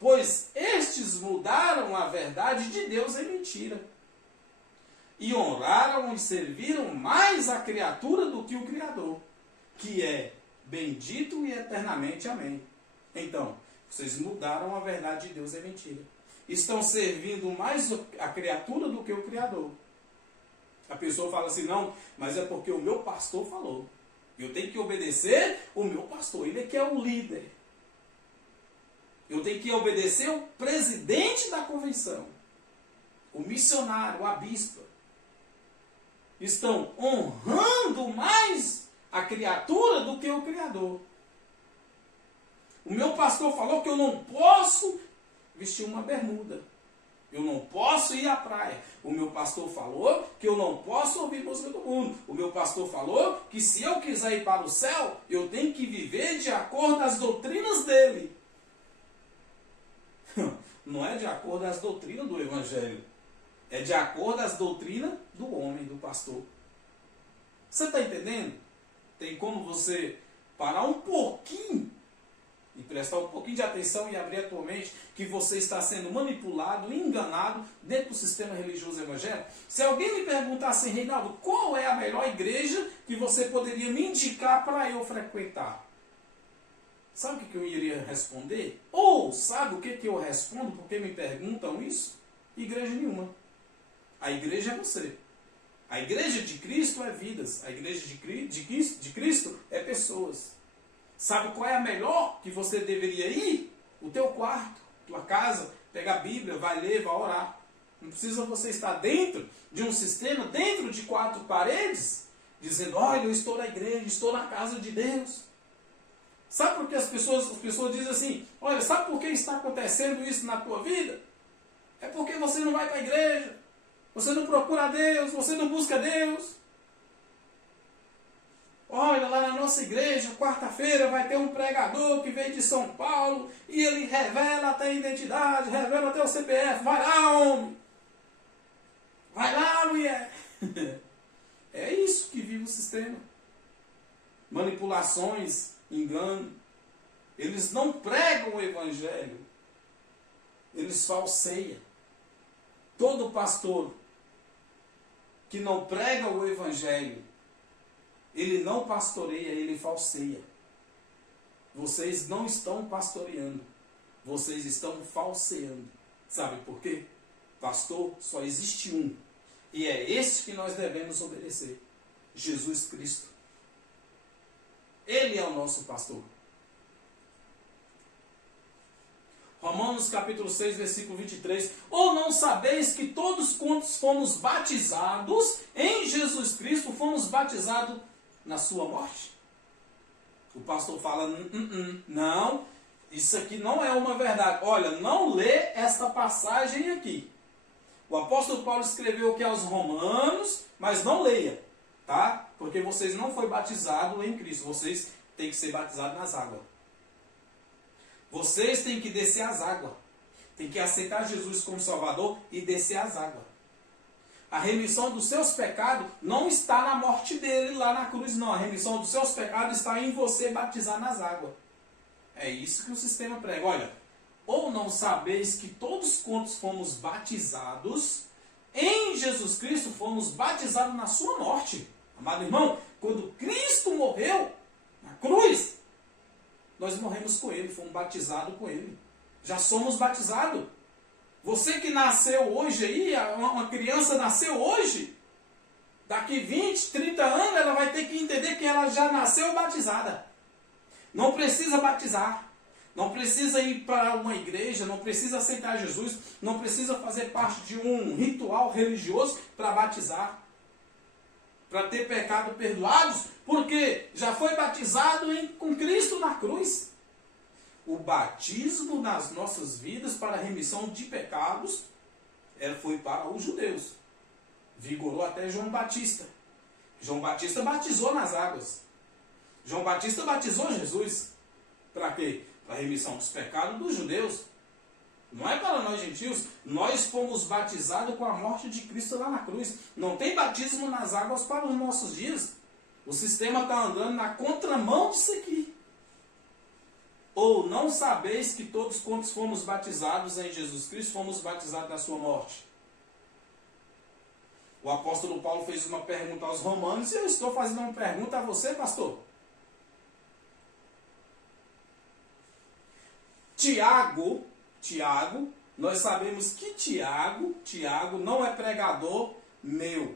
Pois estes mudaram a verdade de Deus em mentira. E honraram e serviram mais a criatura do que o Criador, que é bendito e eternamente. Amém. Então, vocês mudaram a verdade de Deus em mentira. Estão servindo mais a criatura do que o Criador. A pessoa fala assim, não, mas é porque o meu pastor falou. Eu tenho que obedecer o meu pastor, ele é que é o líder. Eu tenho que obedecer o presidente da convenção, o missionário, a bispa. Estão honrando mais a criatura do que o Criador. O meu pastor falou que eu não posso vestir uma bermuda. Eu não posso ir à praia. O meu pastor falou que eu não posso ouvir música do mundo. O meu pastor falou que se eu quiser ir para o céu, eu tenho que viver de acordo com as doutrinas dele. Não é de acordo com as doutrinas do Evangelho. É de acordo com as doutrinas do homem, do pastor. Você está entendendo? Tem como você parar um pouquinho e prestar um pouquinho de atenção e abrir a tua mente que você está sendo manipulado, enganado dentro do sistema religioso evangélico? Se alguém me perguntar assim, Reinaldo, qual é a melhor igreja que você poderia me indicar para eu frequentar? Sabe o que eu iria responder? Ou sabe o que eu respondo porque me perguntam isso? Igreja nenhuma. A igreja é você. A igreja de Cristo é vidas. A igreja de Cristo é pessoas. Sabe qual é a melhor que você deveria ir? O teu quarto, tua casa, pega a Bíblia, vai ler, vai orar. Não precisa você estar dentro de um sistema, dentro de 4 paredes, dizendo, olha, eu estou na igreja, estou na casa de Deus. Sabe por que as pessoas dizem assim, olha, sabe por que está acontecendo isso na tua vida? É porque você não vai para a igreja, você não procura Deus, você não busca Deus. Olha, lá na nossa igreja, quarta-feira, vai ter um pregador que veio de São Paulo e ele revela até a identidade, revela até o CPF. Vai lá, homem! Vai lá, mulher! É isso que vive o sistema. Manipulações, engano. Eles não pregam o evangelho. Eles falseiam. Todo pastor que não prega o evangelho, ele não pastoreia, ele falseia. Vocês não estão pastoreando. Vocês estão falseando. Sabe por quê? Pastor, só existe um. E é esse que nós devemos obedecer. Jesus Cristo. Ele é o nosso pastor. Romanos capítulo 6, versículo 23. Ou não sabeis que todos quantos fomos batizados em Jesus Cristo, fomos batizados na sua morte? O pastor fala, não, isso aqui não é uma verdade. Olha, não lê esta passagem aqui. O apóstolo Paulo escreveu aqui aos romanos, mas não leia, tá? Porque vocês não foram batizados em Cristo. Vocês têm que ser batizados nas águas. Vocês têm que descer as águas. Tem que aceitar Jesus como Salvador e descer as águas. A remissão dos seus pecados não está na morte dele lá na cruz, não. A remissão dos seus pecados está em você batizar nas águas. É isso que o sistema prega. Olha, ou não sabeis que todos quantos fomos batizados em Jesus Cristo, fomos batizados na sua morte. Amado irmão, quando Cristo morreu na cruz, nós morremos com Ele, fomos batizados com Ele. Já somos batizados. Você que nasceu hoje aí, uma criança nasceu hoje, daqui 20, 30 anos, ela vai ter que entender que ela já nasceu batizada. Não precisa batizar. Não precisa ir para uma igreja, não precisa aceitar Jesus, não precisa fazer parte de um ritual religioso para batizar. Para ter pecado perdoados, porque já foi batizado com Cristo na cruz. O batismo nas nossas vidas para a remissão de pecados foi para os judeus. Vigorou até João Batista. João Batista batizou nas águas. João Batista batizou Jesus. Para quê? Para a remissão dos pecados dos judeus. Não é para nós gentios. Nós fomos batizados com a morte de Cristo lá na cruz. Não tem batismo nas águas para os nossos dias. O sistema está andando na contramão disso aqui. Ou não sabeis que todos quantos fomos batizados em Jesus Cristo, fomos batizados na sua morte? O apóstolo Paulo fez uma pergunta aos romanos e eu estou fazendo uma pergunta a você, pastor. Tiago, nós sabemos que Tiago não é pregador meu,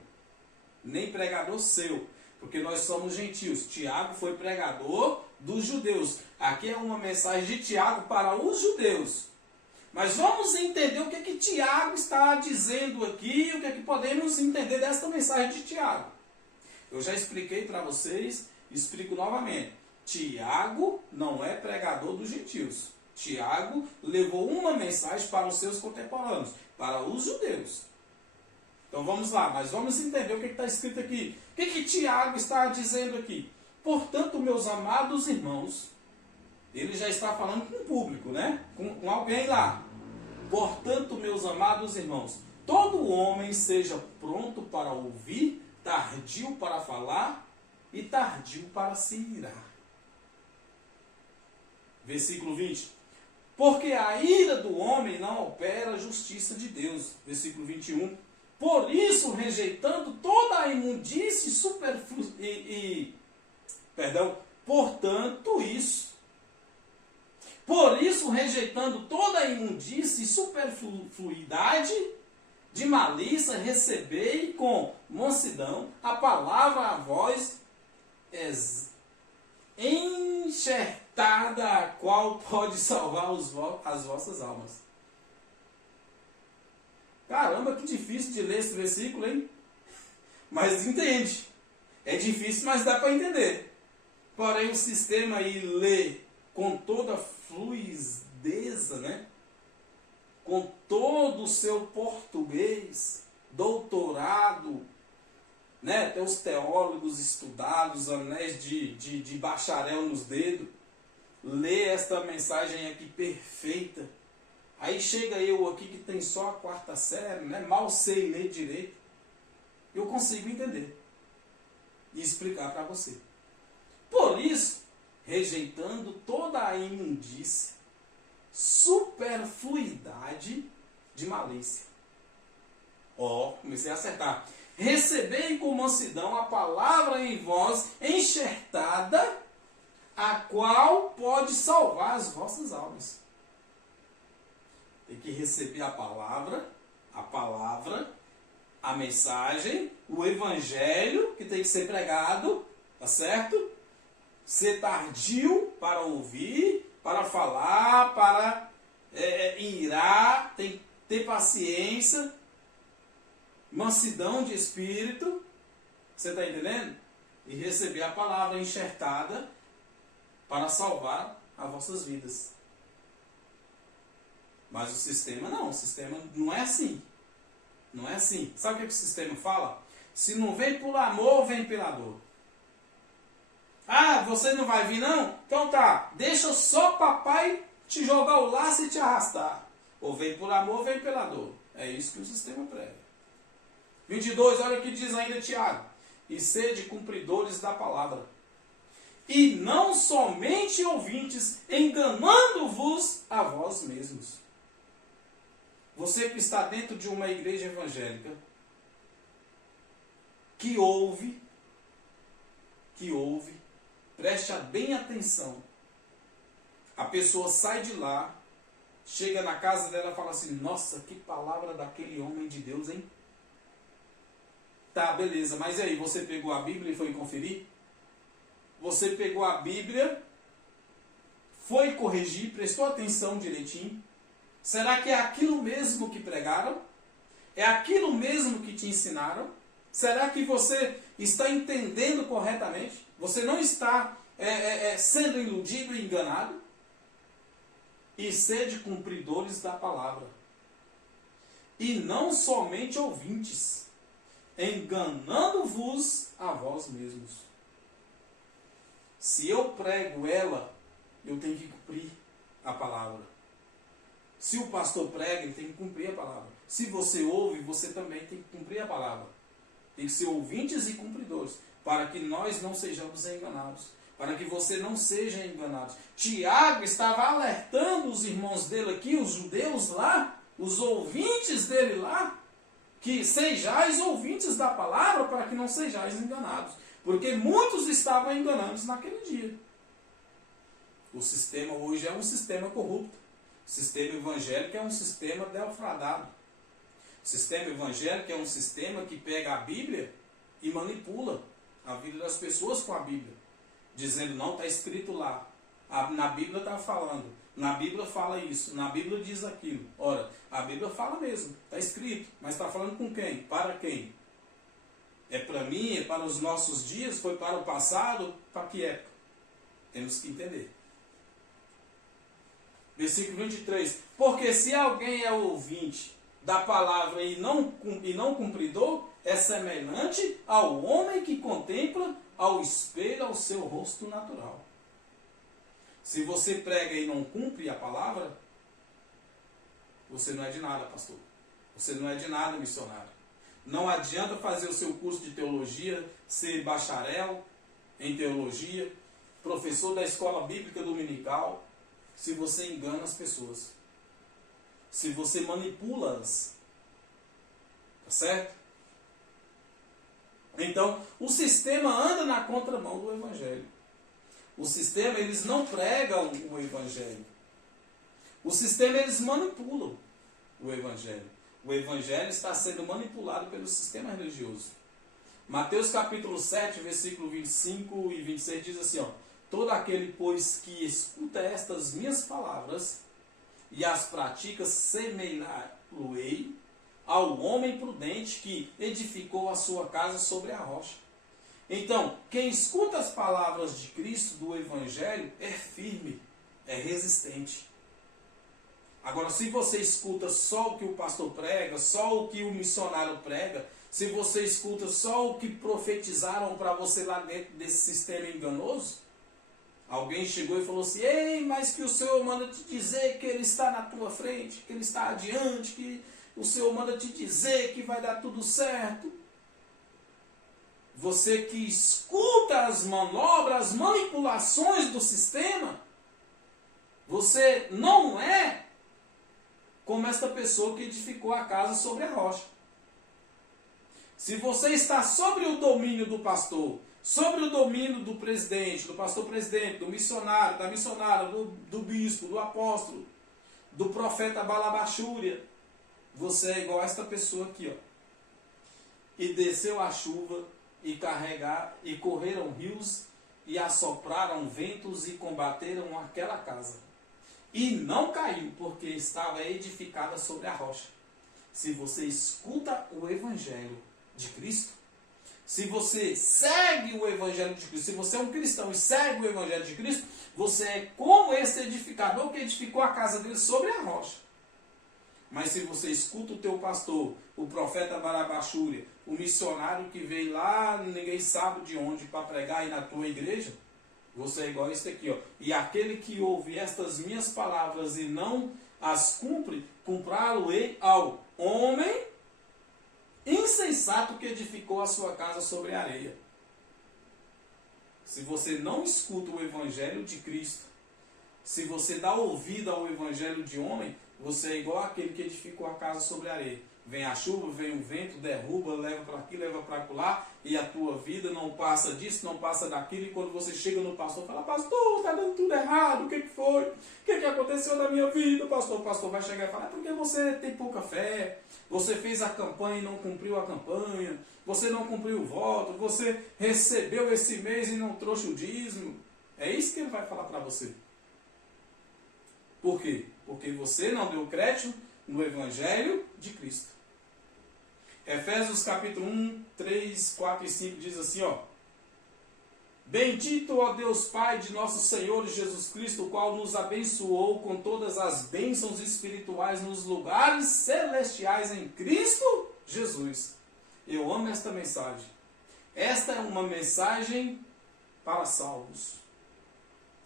nem pregador seu, porque nós somos gentios. Tiago foi pregador dos judeus. Aqui é uma mensagem de Tiago para os judeus. Mas vamos entender o que Tiago está dizendo aqui, o que podemos entender desta mensagem de Tiago. Eu já expliquei para vocês, explico novamente. Tiago não é pregador dos gentios. Tiago levou uma mensagem para os seus contemporâneos. para os judeus. Então vamos lá, mas vamos entender o que está escrito aqui. O que Tiago está dizendo aqui? Portanto, meus amados irmãos, ele já está falando com o público, né? Com alguém lá. Portanto, meus amados irmãos, todo homem seja pronto para ouvir, tardio para falar e tardio para se irar. Versículo 20. Porque a ira do homem não opera a justiça de Deus. Versículo 21. Por isso, rejeitando toda a imundície Por isso, rejeitando toda a imundície e superfluidade de malícia, recebei com mansidão a palavra a vós enxertada, a qual pode salvar as vossas almas. Caramba, que difícil de ler esse versículo, hein? Mas entende. É difícil, mas dá para entender. Porém, o sistema aí lê com toda fluidez, né? Com todo o seu português, doutorado, né? Tem os teólogos estudados, anéis de bacharel nos dedos. Lê esta mensagem aqui perfeita. Aí chega eu aqui que tem só a 4ª série, né? Mal sei ler direito. Eu consigo entender e explicar para você. Por isso, rejeitando toda a imundície, superfluidade de malícia. Comecei a acertar. Recebei com mansidão a palavra em vós enxertada, a qual pode salvar as vossas almas. Tem que receber a palavra, a mensagem, o evangelho que tem que ser pregado, tá certo? Ser tardio para ouvir, para falar, para irar, tem que ter paciência, mansidão de espírito, você está entendendo? E receber a palavra enxertada para salvar as vossas vidas. Mas o sistema não é assim. Não é assim. Sabe o que o sistema fala? Se não vem por amor, vem pela dor. Ah, você não vai vir não? Então tá, deixa só papai te jogar o laço e te arrastar. Ou vem por amor, vem pela dor. É isso que o sistema prega. 22, olha o que diz ainda Tiago. E sede cumpridores da palavra. E não somente ouvintes, enganando-vos a vós mesmos. Você que está dentro de uma igreja evangélica, que ouve, preste bem atenção. A pessoa sai de lá, chega na casa dela e fala assim, nossa, que palavra daquele homem de Deus, hein? Tá, beleza, mas e aí, você pegou a Bíblia e foi conferir? Você pegou a Bíblia, foi corrigir, prestou atenção direitinho? Será que é aquilo mesmo que pregaram? É aquilo mesmo que te ensinaram? Será que você está entendendo corretamente? Você não está sendo iludido e enganado? E sede cumpridores da palavra. E não somente ouvintes, enganando-vos a vós mesmos. Se eu prego ela, eu tenho que cumprir a palavra. Se o pastor prega, ele tem que cumprir a palavra. Se você ouve, você também tem que cumprir a palavra. Tem que ser ouvintes e cumpridores, para que nós não sejamos enganados, para que você não seja enganado. Tiago estava alertando os irmãos dele aqui, os judeus lá, os ouvintes dele lá, que sejais ouvintes da palavra, para que não sejais enganados. Porque muitos estavam enganando naquele dia. O sistema hoje é um sistema corrupto. O sistema evangélico é um sistema defraudado. O sistema evangélico é um sistema que pega a Bíblia e manipula a vida das pessoas com a Bíblia. Dizendo, não, está escrito lá. Na Bíblia está falando. Na Bíblia fala isso. Na Bíblia diz aquilo. Ora, a Bíblia fala mesmo. Está escrito. Mas está falando com quem? Para quem? É para mim? É para os nossos dias? Foi para o passado? Para que época? Temos que entender. Versículo 23. Porque se alguém é ouvinte da palavra e não cumpridor é semelhante ao homem que contempla ao espelho ao seu rosto natural. Se você prega e não cumpre a palavra, você não é de nada, pastor. Você não é de nada, missionário. Não adianta fazer o seu curso de teologia, ser bacharel em teologia, professor da escola bíblica dominical, se você engana as pessoas. Se você manipula-as. Tá certo? Então, o sistema anda na contramão do evangelho. O sistema, eles não pregam o evangelho. O sistema, eles manipulam o evangelho. O evangelho está sendo manipulado pelo sistema religioso. Mateus capítulo 7, versículo 25 e 26 diz assim, ó: todo aquele, pois, que escuta estas minhas palavras e as pratica, semelhar-lo-ei ao homem prudente que edificou a sua casa sobre a rocha. Então, quem escuta as palavras de Cristo, do evangelho, é firme, é resistente. Agora, se você escuta só o que o pastor prega, só o que o missionário prega, se você escuta só o que profetizaram para você lá dentro desse sistema enganoso, alguém chegou e falou assim, ei, mas que o Senhor manda te dizer que Ele está na tua frente, que Ele está adiante, que o Senhor manda te dizer que vai dar tudo certo. Você que escuta as manobras, as manipulações do sistema, você não é como esta pessoa que edificou a casa sobre a rocha. Se você está sobre o domínio do pastor, sobre o domínio do presidente, do pastor presidente, do missionário, da missionária, do bispo, do apóstolo, do profeta Balabachúria, você é igual a esta pessoa aqui, ó. E desceu a chuva, e correram rios, e assopraram ventos, e combateram aquela casa. E não caiu, porque estava edificada sobre a rocha. Se você escuta o evangelho de Cristo, se você segue o evangelho de Cristo, se você é um cristão e segue o evangelho de Cristo, você é como esse edificador que edificou a casa dele sobre a rocha. Mas se você escuta o teu pastor, o profeta Balabachúria, o missionário que veio lá, ninguém sabe de onde, para pregar aí na tua igreja, você é igual a este aqui, ó. E aquele que ouve estas minhas palavras e não as cumpre, cumpri-lo-ei ao homem insensato que edificou a sua casa sobre a areia. Se você não escuta o evangelho de Cristo, se você dá ouvido ao evangelho de homem, você é igual àquele que edificou a casa sobre a areia. Vem a chuva, vem o vento, derruba, leva para aqui, leva para lá, e a tua vida não passa disso, não passa daquilo, e quando você chega no pastor, fala, pastor, está dando tudo errado, o que foi? O que aconteceu na minha vida, pastor? O pastor vai chegar e falar, é porque você tem pouca fé, você fez a campanha e não cumpriu a campanha, você não cumpriu o voto, você recebeu esse mês e não trouxe o dízimo. É isso que ele vai falar para você. Por quê? Porque você não deu crédito no evangelho de Cristo. Efésios capítulo 1, 3, 4 e 5 diz assim, ó: bendito, ó Deus Pai de nosso Senhor Jesus Cristo, o qual nos abençoou com todas as bênçãos espirituais nos lugares celestiais em Cristo Jesus. Eu amo esta mensagem. Esta é uma mensagem para salvos.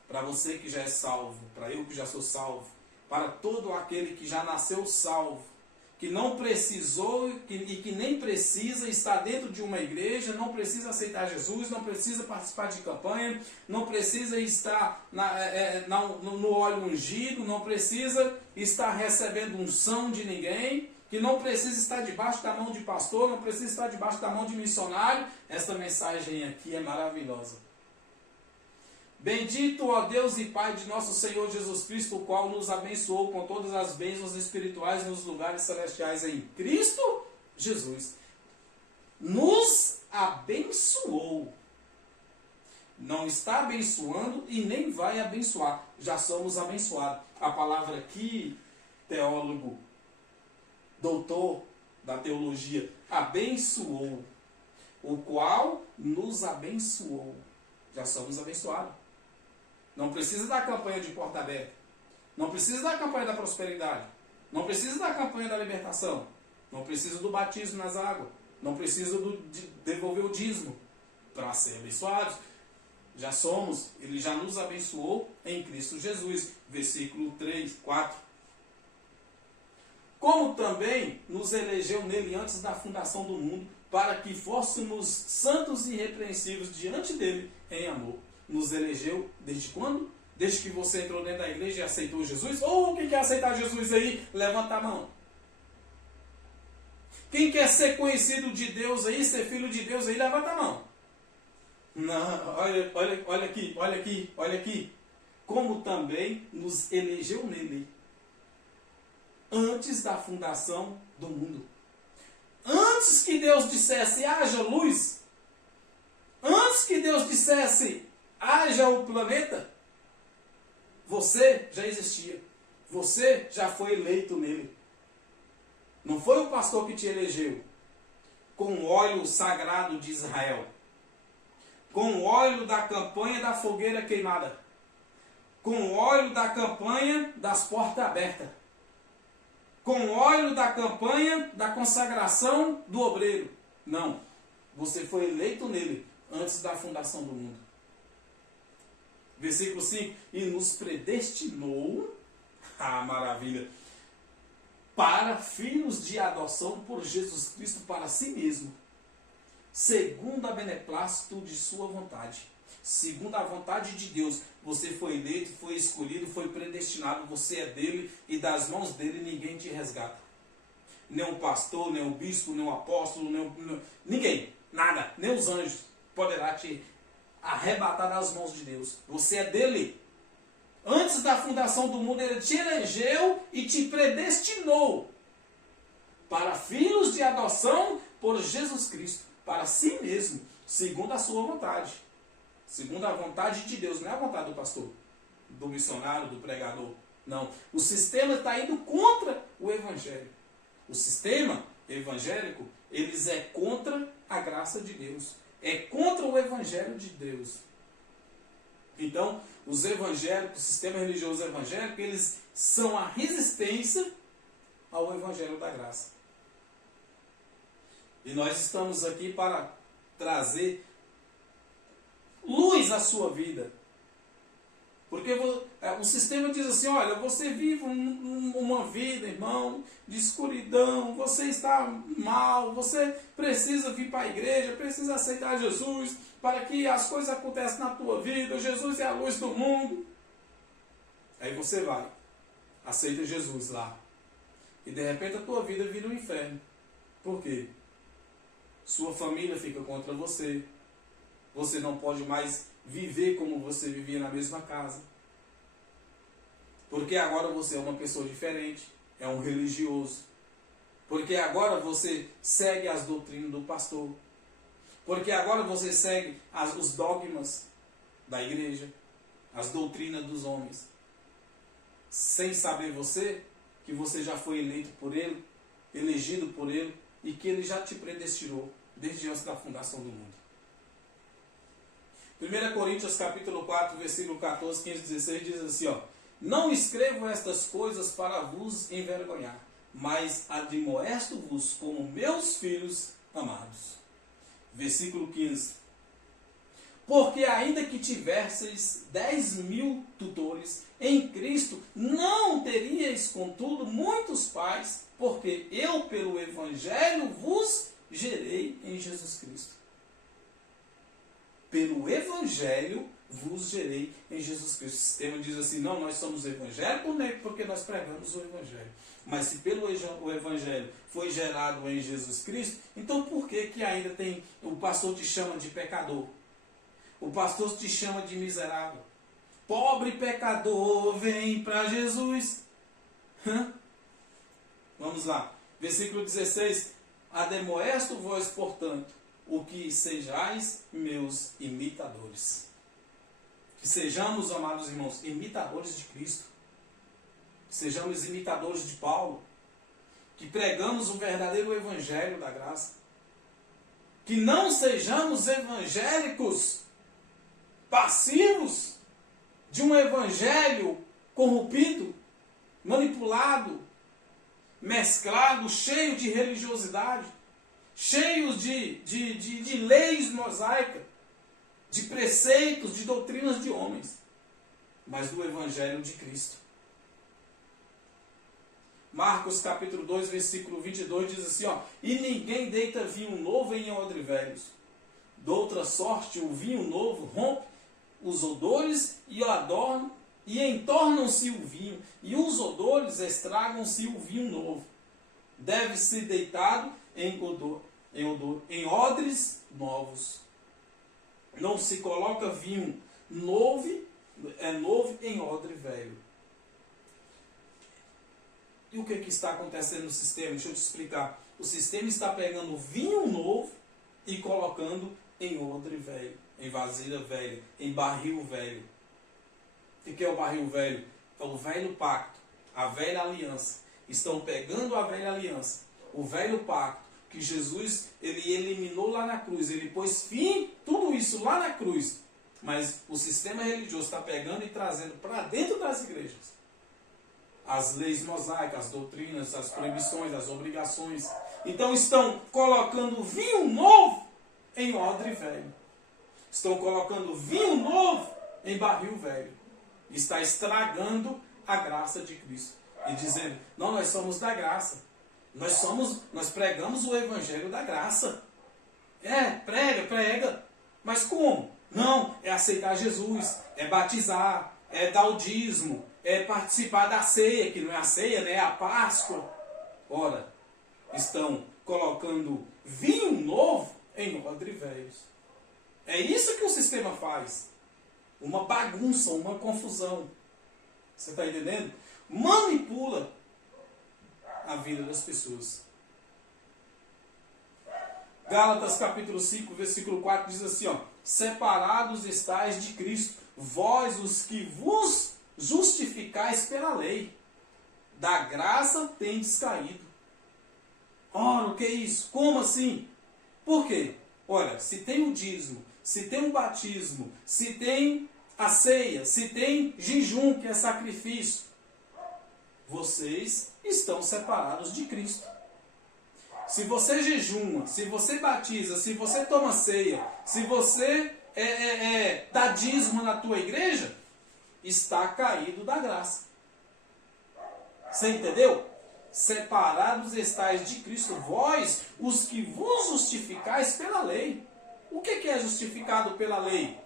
Para você que já é salvo, para eu que já sou salvo, para todo aquele que já nasceu salvo, que não precisou e que nem precisa estar dentro de uma igreja, não precisa aceitar Jesus, não precisa participar de campanha, não precisa estar no óleo ungido, não precisa estar recebendo unção de ninguém, que não precisa estar debaixo da mão de pastor, não precisa estar debaixo da mão de missionário. Esta mensagem aqui é maravilhosa. Bendito, ó Deus e Pai de nosso Senhor Jesus Cristo, o qual nos abençoou com todas as bênçãos espirituais nos lugares celestiais em Cristo Jesus. Nos abençoou. Não está abençoando e nem vai abençoar. Já somos abençoados. A palavra aqui, teólogo, doutor da teologia, abençoou. O qual nos abençoou. Já somos abençoados. Não precisa da campanha de porta aberta. Não precisa da campanha da prosperidade. Não precisa da campanha da libertação. Não precisa do batismo nas águas. Não precisa de devolver o dízimo para ser abençoados. Já somos, ele já nos abençoou em Cristo Jesus. Versículo 3, 4. Como também nos elegeu nele antes da fundação do mundo, para que fôssemos santos e irrepreensíveis diante dele em amor. Nos elegeu desde quando? Desde que você entrou dentro da igreja e aceitou Jesus? Ou quem quer aceitar Jesus aí, levanta a mão. Quem quer ser conhecido de Deus aí, ser filho de Deus aí, levanta a mão. Não, olha aqui. Como também nos elegeu nele, antes da fundação do mundo. Antes que Deus dissesse, haja luz, antes que Deus dissesse, haja o planeta, você já existia. Você já foi eleito nele. Não foi o pastor que te elegeu com o óleo sagrado de Israel, com o óleo da campanha da fogueira queimada, com o óleo da campanha das portas abertas, com o óleo da campanha da consagração do obreiro. Não. Você foi eleito nele antes da fundação do mundo. Versículo 5. E nos predestinou, maravilha, para filhos de adoção por Jesus Cristo para si mesmo, segundo a beneplácito de sua vontade. Segundo a vontade de Deus, você foi eleito, foi escolhido, foi predestinado, você é dele e das mãos dele ninguém te resgata. Nem o pastor, nem o bispo, nem o apóstolo, ninguém, nada, nem os anjos poderá te arrebatar das mãos de Deus. Você é dele. Antes da fundação do mundo, ele te elegeu e te predestinou para filhos de adoção por Jesus Cristo, para si mesmo, segundo a sua vontade. Segundo a vontade de Deus, não é a vontade do pastor, do missionário, do pregador. Não. O sistema está indo contra o evangelho. O sistema evangélico, eles é contra a graça de Deus. É contra o evangelho de Deus. Então, os evangélicos, o sistema religioso evangélico, eles são a resistência ao evangelho da graça. E nós estamos aqui para trazer luz à sua vida. Porque o sistema diz assim, olha, você vive uma vida, irmão, de escuridão, você está mal, você precisa vir para a igreja, precisa aceitar Jesus, para que as coisas aconteçam na tua vida, Jesus é a luz do mundo. Aí você vai, aceita Jesus lá. E de repente a tua vida vira um inferno. Por quê? Sua família fica contra você. Você não pode mais viver como você vivia na mesma casa. Porque agora você é uma pessoa diferente, é um religioso. Porque agora você segue as doutrinas do pastor. Porque agora você segue os dogmas da igreja, as doutrinas dos homens. Sem saber você que você já foi eleito por ele, elegido por ele, e que ele já te predestinou desde antes da fundação do mundo. 1 Coríntios capítulo 4, versículo 14, 15, 16 diz assim, ó: não escrevo estas coisas para vos envergonhar, mas admoesto-vos como meus filhos amados. Versículo 15. Porque ainda que tivesseis 10.000 tutores, em Cristo não teríeis, contudo, muitos pais, porque eu, pelo Evangelho, vos gerei em Jesus Cristo. Pelo Evangelho vos gerei em Jesus Cristo. O sistema diz assim, não, nós somos evangélicos porque nós pregamos o Evangelho. Mas se pelo Evangelho foi gerado em Jesus Cristo, então por que ainda tem, o pastor te chama de pecador? O pastor te chama de miserável. Pobre pecador, vem para Jesus. Vamos lá. Versículo 16. Admoesto vós, portanto, o que sejais meus imitadores. Que sejamos, amados irmãos, imitadores de Cristo. Que sejamos imitadores de Paulo. Que pregamos o verdadeiro evangelho da graça. Que não sejamos evangélicos passivos de um evangelho corrompido, manipulado, mesclado, cheio de religiosidade, cheios de leis mosaicas, de preceitos, de doutrinas de homens, mas do Evangelho de Cristo. Marcos capítulo 2, versículo 22 diz assim, e ninguém deita vinho novo em odre velhos. Doutra sorte, o vinho novo rompe os odores e o adornam, e entornam-se o vinho, e os odores estragam-se o vinho novo. Deve ser deitado em odres novos. Não se coloca vinho novo em odre velho. E o que está acontecendo no sistema? Deixa eu te explicar. O sistema está pegando vinho novo e colocando em odre velho, em vasilha velha, em barril velho. O que é o barril velho? É o velho pacto, a velha aliança. Estão pegando a velha aliança, o velho pacto, que Jesus ele eliminou lá na cruz. Ele pôs fim, tudo isso lá na cruz. Mas o sistema religioso está pegando e trazendo para dentro das igrejas as leis mosaicas, as doutrinas, as proibições, as obrigações. Então estão colocando vinho novo em odre velho. Estão colocando vinho novo em barril velho. Está estragando a graça de Cristo. E dizendo, não, nós somos da graça. Nós pregamos o evangelho da graça. Prega. Mas como? Não, é aceitar Jesus, é batizar, é dar o dízimo, é participar da ceia, que não é a ceia, né? É a Páscoa. Ora, estão colocando vinho novo em odre velhos. É isso que o sistema faz. Uma bagunça, uma confusão. Você está entendendo? Manipula a vida das pessoas. Gálatas capítulo 5, versículo 4 diz assim, separados estáis de Cristo, vós os que vos justificais pela lei, da graça tendes caído. Ora, o que é isso? Como assim? Por quê? Olha, se tem o dízimo, se tem o batismo, se tem a ceia, se tem jejum, que é sacrifício, vocês estão separados de Cristo. Se você jejuma, se você batiza, se você toma ceia, se você dá dízimo na tua igreja, está caído da graça. Você entendeu? Separados estáis de Cristo, vós, os que vos justificais pela lei. O que é justificado pela lei?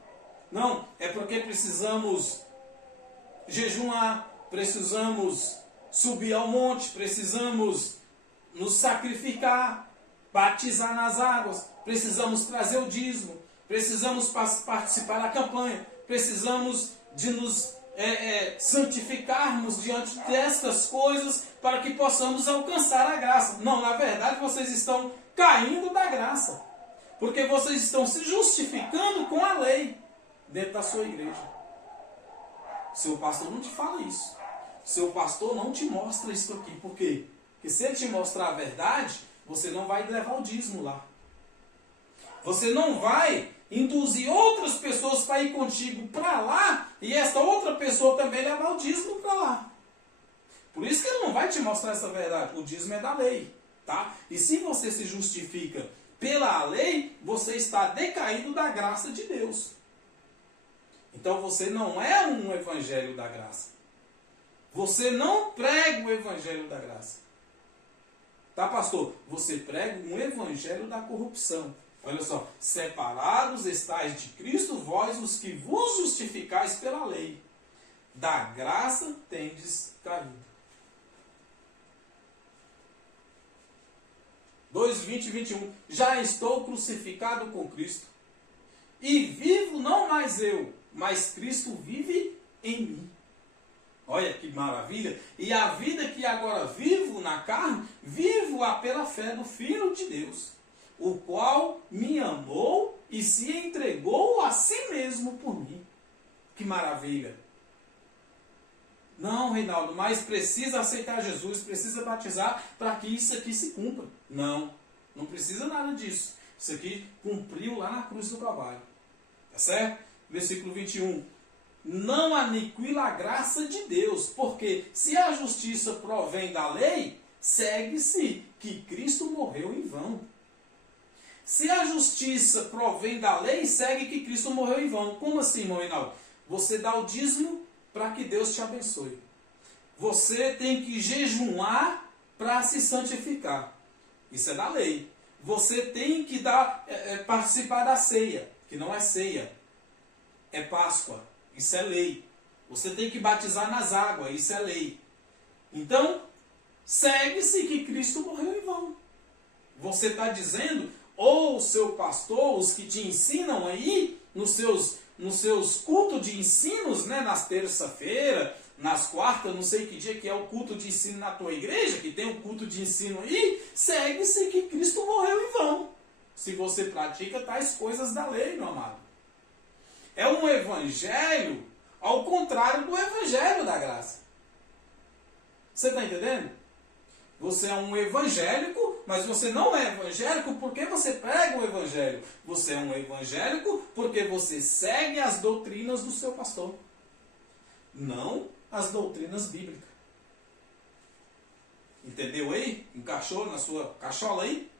Não, é porque precisamos jejuar, precisamos subir ao monte, precisamos nos sacrificar, batizar nas águas, precisamos trazer o dízimo, precisamos participar da campanha, precisamos de nos santificarmos diante destas coisas para que possamos alcançar a graça. Não, na verdade vocês estão caindo da graça, porque vocês estão se justificando com a lei dentro da sua igreja. Seu pastor não te fala isso. Seu pastor não te mostra isso aqui. Por quê? Porque se ele te mostrar a verdade, você não vai levar o dízimo lá. Você não vai induzir outras pessoas para ir contigo para lá e essa outra pessoa também levar o dízimo para lá. Por isso que ele não vai te mostrar essa verdade. O dízimo é da lei. Tá? E se você se justifica pela lei, você está decaído da graça de Deus. Então você não é um evangelho da graça. Você não prega o evangelho da graça. Tá, pastor? Você prega um evangelho da corrupção. Olha só. Separados estáis de Cristo, vós os que vos justificais pela lei. Da graça tendes caído. 2:20 e 21. Já estou crucificado com Cristo. E vivo não mais eu, mas Cristo vive em mim. Olha que maravilha. E a vida que agora vivo na carne, vivo-a pela fé do Filho de Deus, o qual me amou e se entregou a si mesmo por mim. Que maravilha. Não, Reinaldo, mas precisa aceitar Jesus, precisa batizar para que isso aqui se cumpra. Não, não precisa nada disso. Isso aqui cumpriu lá na cruz do Calvário. Tá certo? Versículo 21. Não aniquila a graça de Deus, porque se a justiça provém da lei, segue-se que Cristo morreu em vão. Se a justiça provém da lei, segue que Cristo morreu em vão. Como assim, irmão Reinaldo? Você dá o dízimo para que Deus te abençoe. Você tem que jejuar para se santificar. Isso é da lei. Você tem que participar da ceia, que não é ceia, é Páscoa. Isso é lei. Você tem que batizar nas águas, isso é lei. Então, segue-se que Cristo morreu em vão. Você está dizendo, ou o seu pastor, os que te ensinam aí, nos seus cultos de ensinos, né, nas terça-feira, nas quartas, não sei que dia que é o culto de ensino na tua igreja, que tem um culto de ensino aí, segue-se que Cristo morreu em vão. Se você pratica tais coisas da lei, meu amado. É um evangelho ao contrário do evangelho da graça. Você está entendendo? Você é um evangélico, mas você não é evangélico porque você prega o evangelho. Você é um evangélico porque você segue as doutrinas do seu pastor. Não as doutrinas bíblicas. Entendeu aí? Encaixou na sua cachola aí?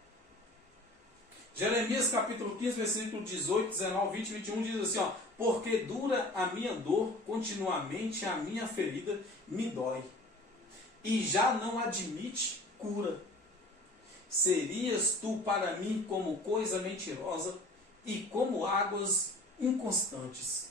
Jeremias capítulo 15, versículo 18, 19, 20 e 21 diz assim, ó, porque dura a minha dor, continuamente a minha ferida me dói, e já não admite cura. Serias tu para mim como coisa mentirosa e como águas inconstantes.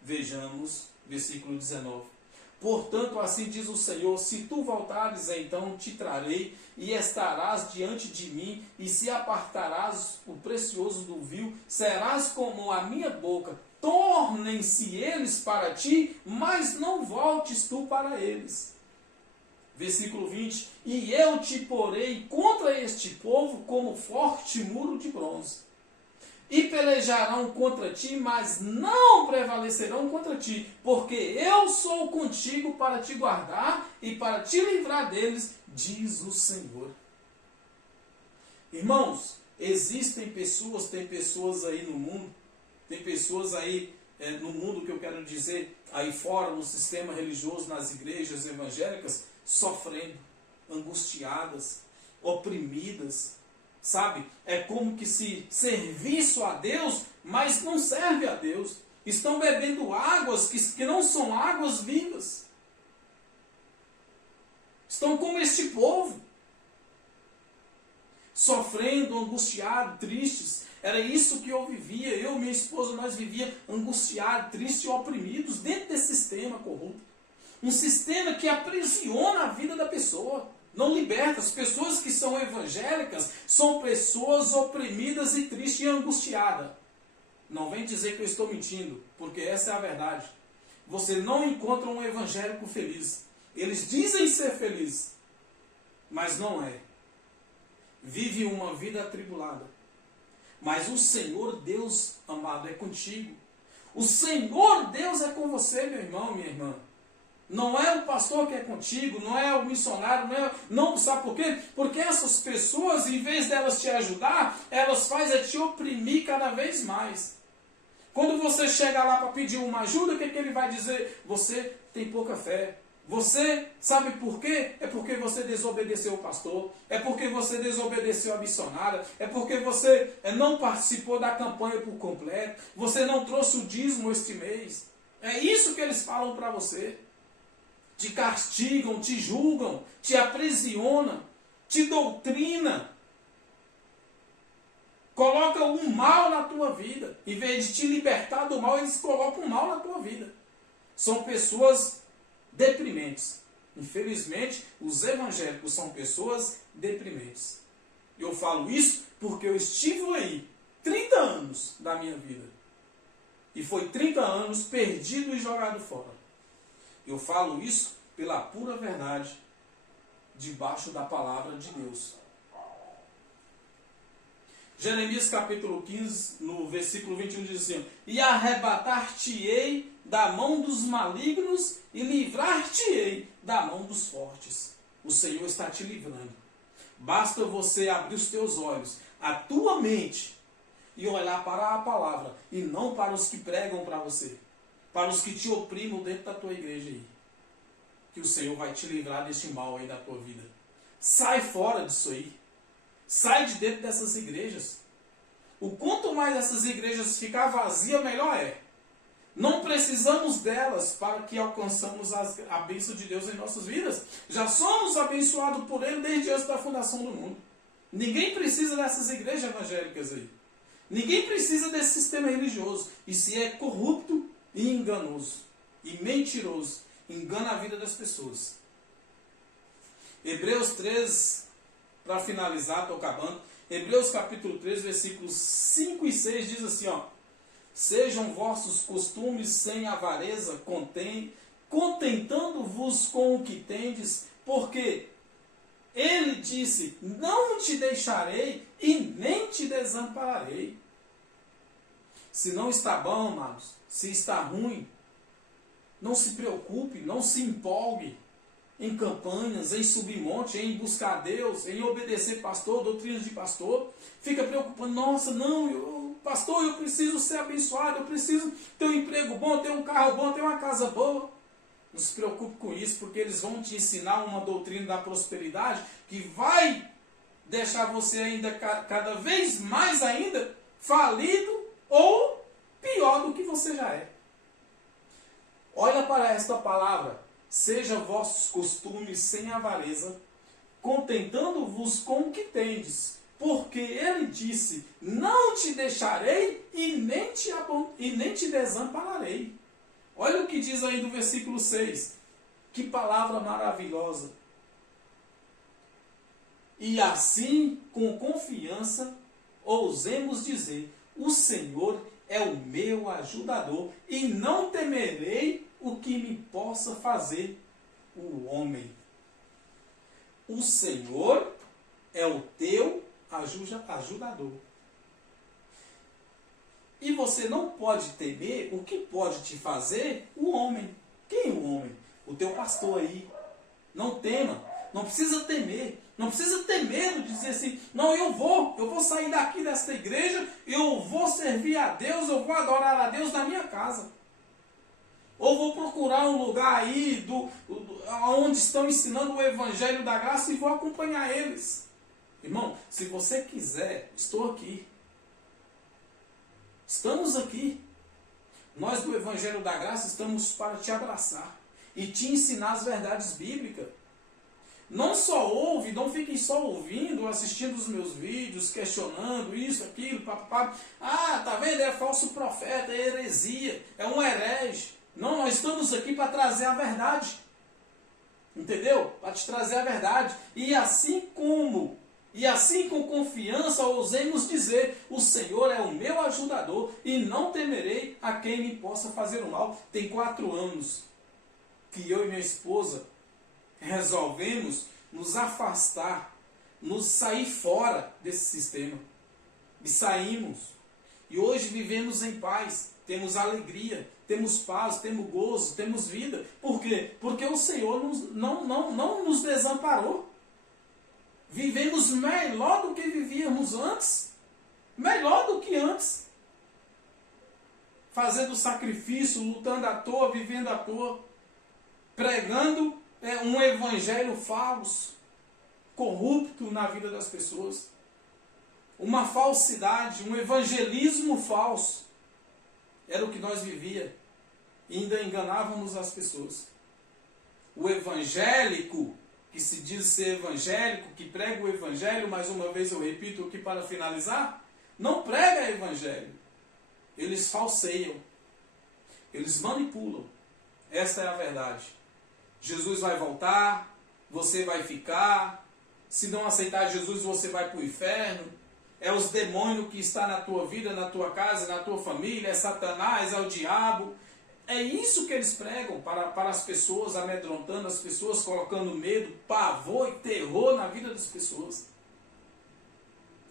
Vejamos, versículo 19. Portanto, assim diz o Senhor, se tu voltares, então te trarei, e estarás diante de mim, e se apartarás o precioso do vil, serás como a minha boca. Tornem-se eles para ti, mas não voltes tu para eles. Versículo 20. E eu te porei contra este povo como forte muro de bronze. E pelejarão contra ti, mas não prevalecerão contra ti, porque eu sou contigo para te guardar e para te livrar deles, diz o Senhor. Irmãos, existem pessoas, tem pessoas aí no mundo, tem pessoas aí no mundo que eu quero dizer, aí fora, no sistema religioso, nas igrejas evangélicas, sofrendo, angustiadas, oprimidas. Sabe? É como que se serviço a Deus, mas não serve a Deus. Estão bebendo águas que não são águas vivas. Estão como este povo. Sofrendo, angustiados, tristes. Era isso que eu vivia. Eu e minha esposa, nós vivíamos angustiados, tristes e oprimidos dentro desse sistema corrupto. Um sistema que aprisiona a vida da pessoa. Não liberta. As pessoas que são evangélicas são pessoas oprimidas e tristes e angustiadas. Não vem dizer que eu estou mentindo, porque essa é a verdade. Você não encontra um evangélico feliz. Eles dizem ser felizes, mas não é. Vive uma vida atribulada. Mas o Senhor Deus, amado, é contigo. O Senhor Deus é com você, meu irmão, minha irmã. Não é o pastor que é contigo, não é o missionário, não, sabe por quê? Porque essas pessoas, em vez delas te ajudar, elas fazem te oprimir cada vez mais. Quando você chega lá para pedir uma ajuda, o que ele vai dizer? Você tem pouca fé. Você, sabe por quê? É porque você desobedeceu o pastor, é porque você desobedeceu a missionária, é porque você não participou da campanha por completo, você não trouxe o dízimo este mês. É isso que eles falam para você. Te castigam, te julgam, te aprisionam, te doutrinam. Colocam um mal na tua vida. Em vez de te libertar do mal, eles colocam um mal na tua vida. São pessoas deprimentes. Infelizmente, os evangélicos são pessoas deprimentes. Eu falo isso porque eu estive aí 30 anos da minha vida. E foi 30 anos perdido e jogado fora. Eu falo isso pela pura verdade, debaixo da palavra de Deus. Jeremias capítulo 15, no versículo 21 diz assim: e arrebatar-te-ei da mão dos malignos e livrar-te-ei da mão dos fortes. O Senhor está te livrando. Basta você abrir os teus olhos, a tua mente, e olhar para a palavra, e não para os que pregam para você. Para os que te oprimam dentro da tua igreja aí. Que o Senhor vai te livrar deste mal aí da tua vida. Sai fora disso aí. Sai de dentro dessas igrejas. O quanto mais essas igrejas ficar vazias, melhor é. Não precisamos delas para que alcançamos a bênção de Deus em nossas vidas. Já somos abençoados por Ele desde antes da fundação do mundo. Ninguém precisa dessas igrejas evangélicas aí. Ninguém precisa desse sistema religioso. E se é corrupto e enganoso e mentiroso, engana a vida das pessoas. Hebreus 3, para finalizar, estou acabando. Hebreus capítulo 3, versículos 5 e 6 diz assim, ó. Sejam vossos costumes sem avareza, contentando-vos com o que tendes, porque ele disse, não te deixarei e nem te desampararei. Se não está bom, amados, se está ruim, não se preocupe, não se empolgue em campanhas, em subir monte, em buscar Deus, em obedecer pastor, doutrinas de pastor. Fica preocupando, nossa, não, pastor, eu preciso ser abençoado, eu preciso ter um emprego bom, ter um carro bom, ter uma casa boa. Não se preocupe com isso, porque eles vão te ensinar uma doutrina da prosperidade que vai deixar você ainda cada vez mais ainda falido ou pior do que você já é. Olha para esta palavra. Seja vossos costumes sem avareza, contentando-vos com o que tendes, porque ele disse, não te deixarei e nem te desampararei. Olha o que diz aí do versículo 6. Que palavra maravilhosa. E assim, com confiança, ousemos dizer, o Senhor é o meu ajudador, e não temerei o que me possa fazer o homem. O Senhor é o teu ajudador. E você não pode temer o que pode te fazer o homem. Quem é o homem? O teu pastor aí. Não tema. Não precisa temer. Não precisa ter medo de dizer assim, não, eu vou sair daqui desta igreja, eu vou servir a Deus, eu vou adorar a Deus na minha casa. Ou vou procurar um lugar aí onde estão ensinando o Evangelho da Graça e vou acompanhar eles. Irmão, se você quiser, estou aqui. Estamos aqui. Nós do Evangelho da Graça estamos para te abraçar e te ensinar as verdades bíblicas. Não só ouve, não fiquem só ouvindo, assistindo os meus vídeos, questionando isso, aquilo, papapá. Ah, tá vendo? É falso profeta, é heresia, é um herege. Não, nós estamos aqui para trazer a verdade. Entendeu? Para te trazer a verdade. E assim com confiança ousemos dizer, o Senhor é o meu ajudador e não temerei a quem me possa fazer o mal. Tem 4 anos que eu e minha esposa resolvemos nos afastar, nos sair fora desse sistema. E saímos. E hoje vivemos em paz, temos alegria, temos paz, temos gozo, temos vida. Por quê? Porque o Senhor não nos desamparou. Vivemos melhor do que vivíamos antes. Melhor do que antes. Fazendo sacrifício, lutando à toa, vivendo à toa. Pregando um evangelho falso, corrupto na vida das pessoas. Uma falsidade, um evangelismo falso. Era o que nós vivíamos. E ainda enganávamos as pessoas. O evangélico, que se diz ser evangélico, que prega o evangelho, mais uma vez eu repito aqui para finalizar, não prega evangelho. Eles falseiam. Eles manipulam. Essa é a verdade. Jesus vai voltar, você vai ficar. Se não aceitar Jesus, você vai para o inferno. É os demônios que estão na tua vida, na tua casa, na tua família. É Satanás, é o diabo. É isso que eles pregam para as pessoas, amedrontando as pessoas, colocando medo, pavor e terror na vida das pessoas.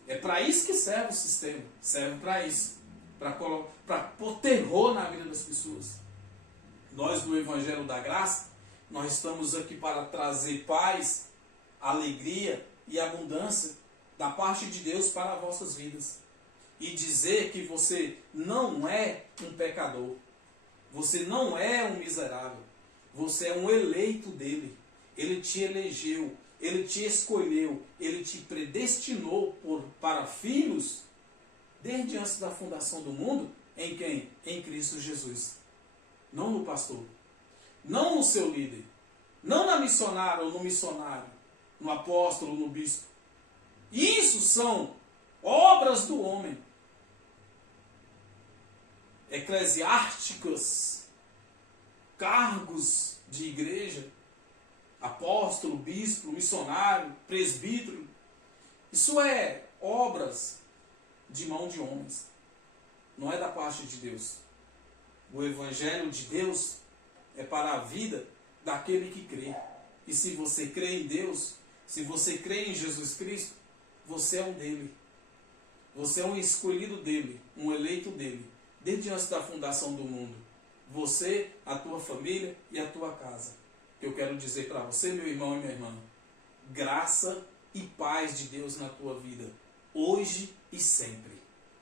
É para isso que serve o sistema. Serve para isso. Para pôr terror na vida das pessoas. Nós do Evangelho da Graça, nós estamos aqui para trazer paz, alegria e abundância da parte de Deus para as vossas vidas. E dizer que você não é um pecador. Você não é um miserável. Você é um eleito dele. Ele te elegeu. Ele te escolheu, Ele te predestinou para filhos desde antes da fundação do mundo. Em quem? Em Cristo Jesus. Não no pastor, não no seu líder, não na missionária ou no missionário, no apóstolo, no bispo. Isso são obras do homem, eclesiásticas, cargos de igreja, apóstolo, bispo, missionário, presbítero. Isso é obras de mão de homens, não é da parte de Deus. O Evangelho de Deus é para a vida daquele que crê. E se você crê em Deus, se você crê em Jesus Cristo, você é um dele. Você é um escolhido dele, um eleito dele, desde antes da fundação do mundo. Você, a tua família e a tua casa. Eu quero dizer para você, meu irmão e minha irmã, graça e paz de Deus na tua vida, hoje e sempre.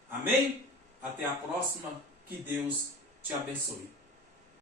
Amém? Até a próxima. Que Deus te abençoe.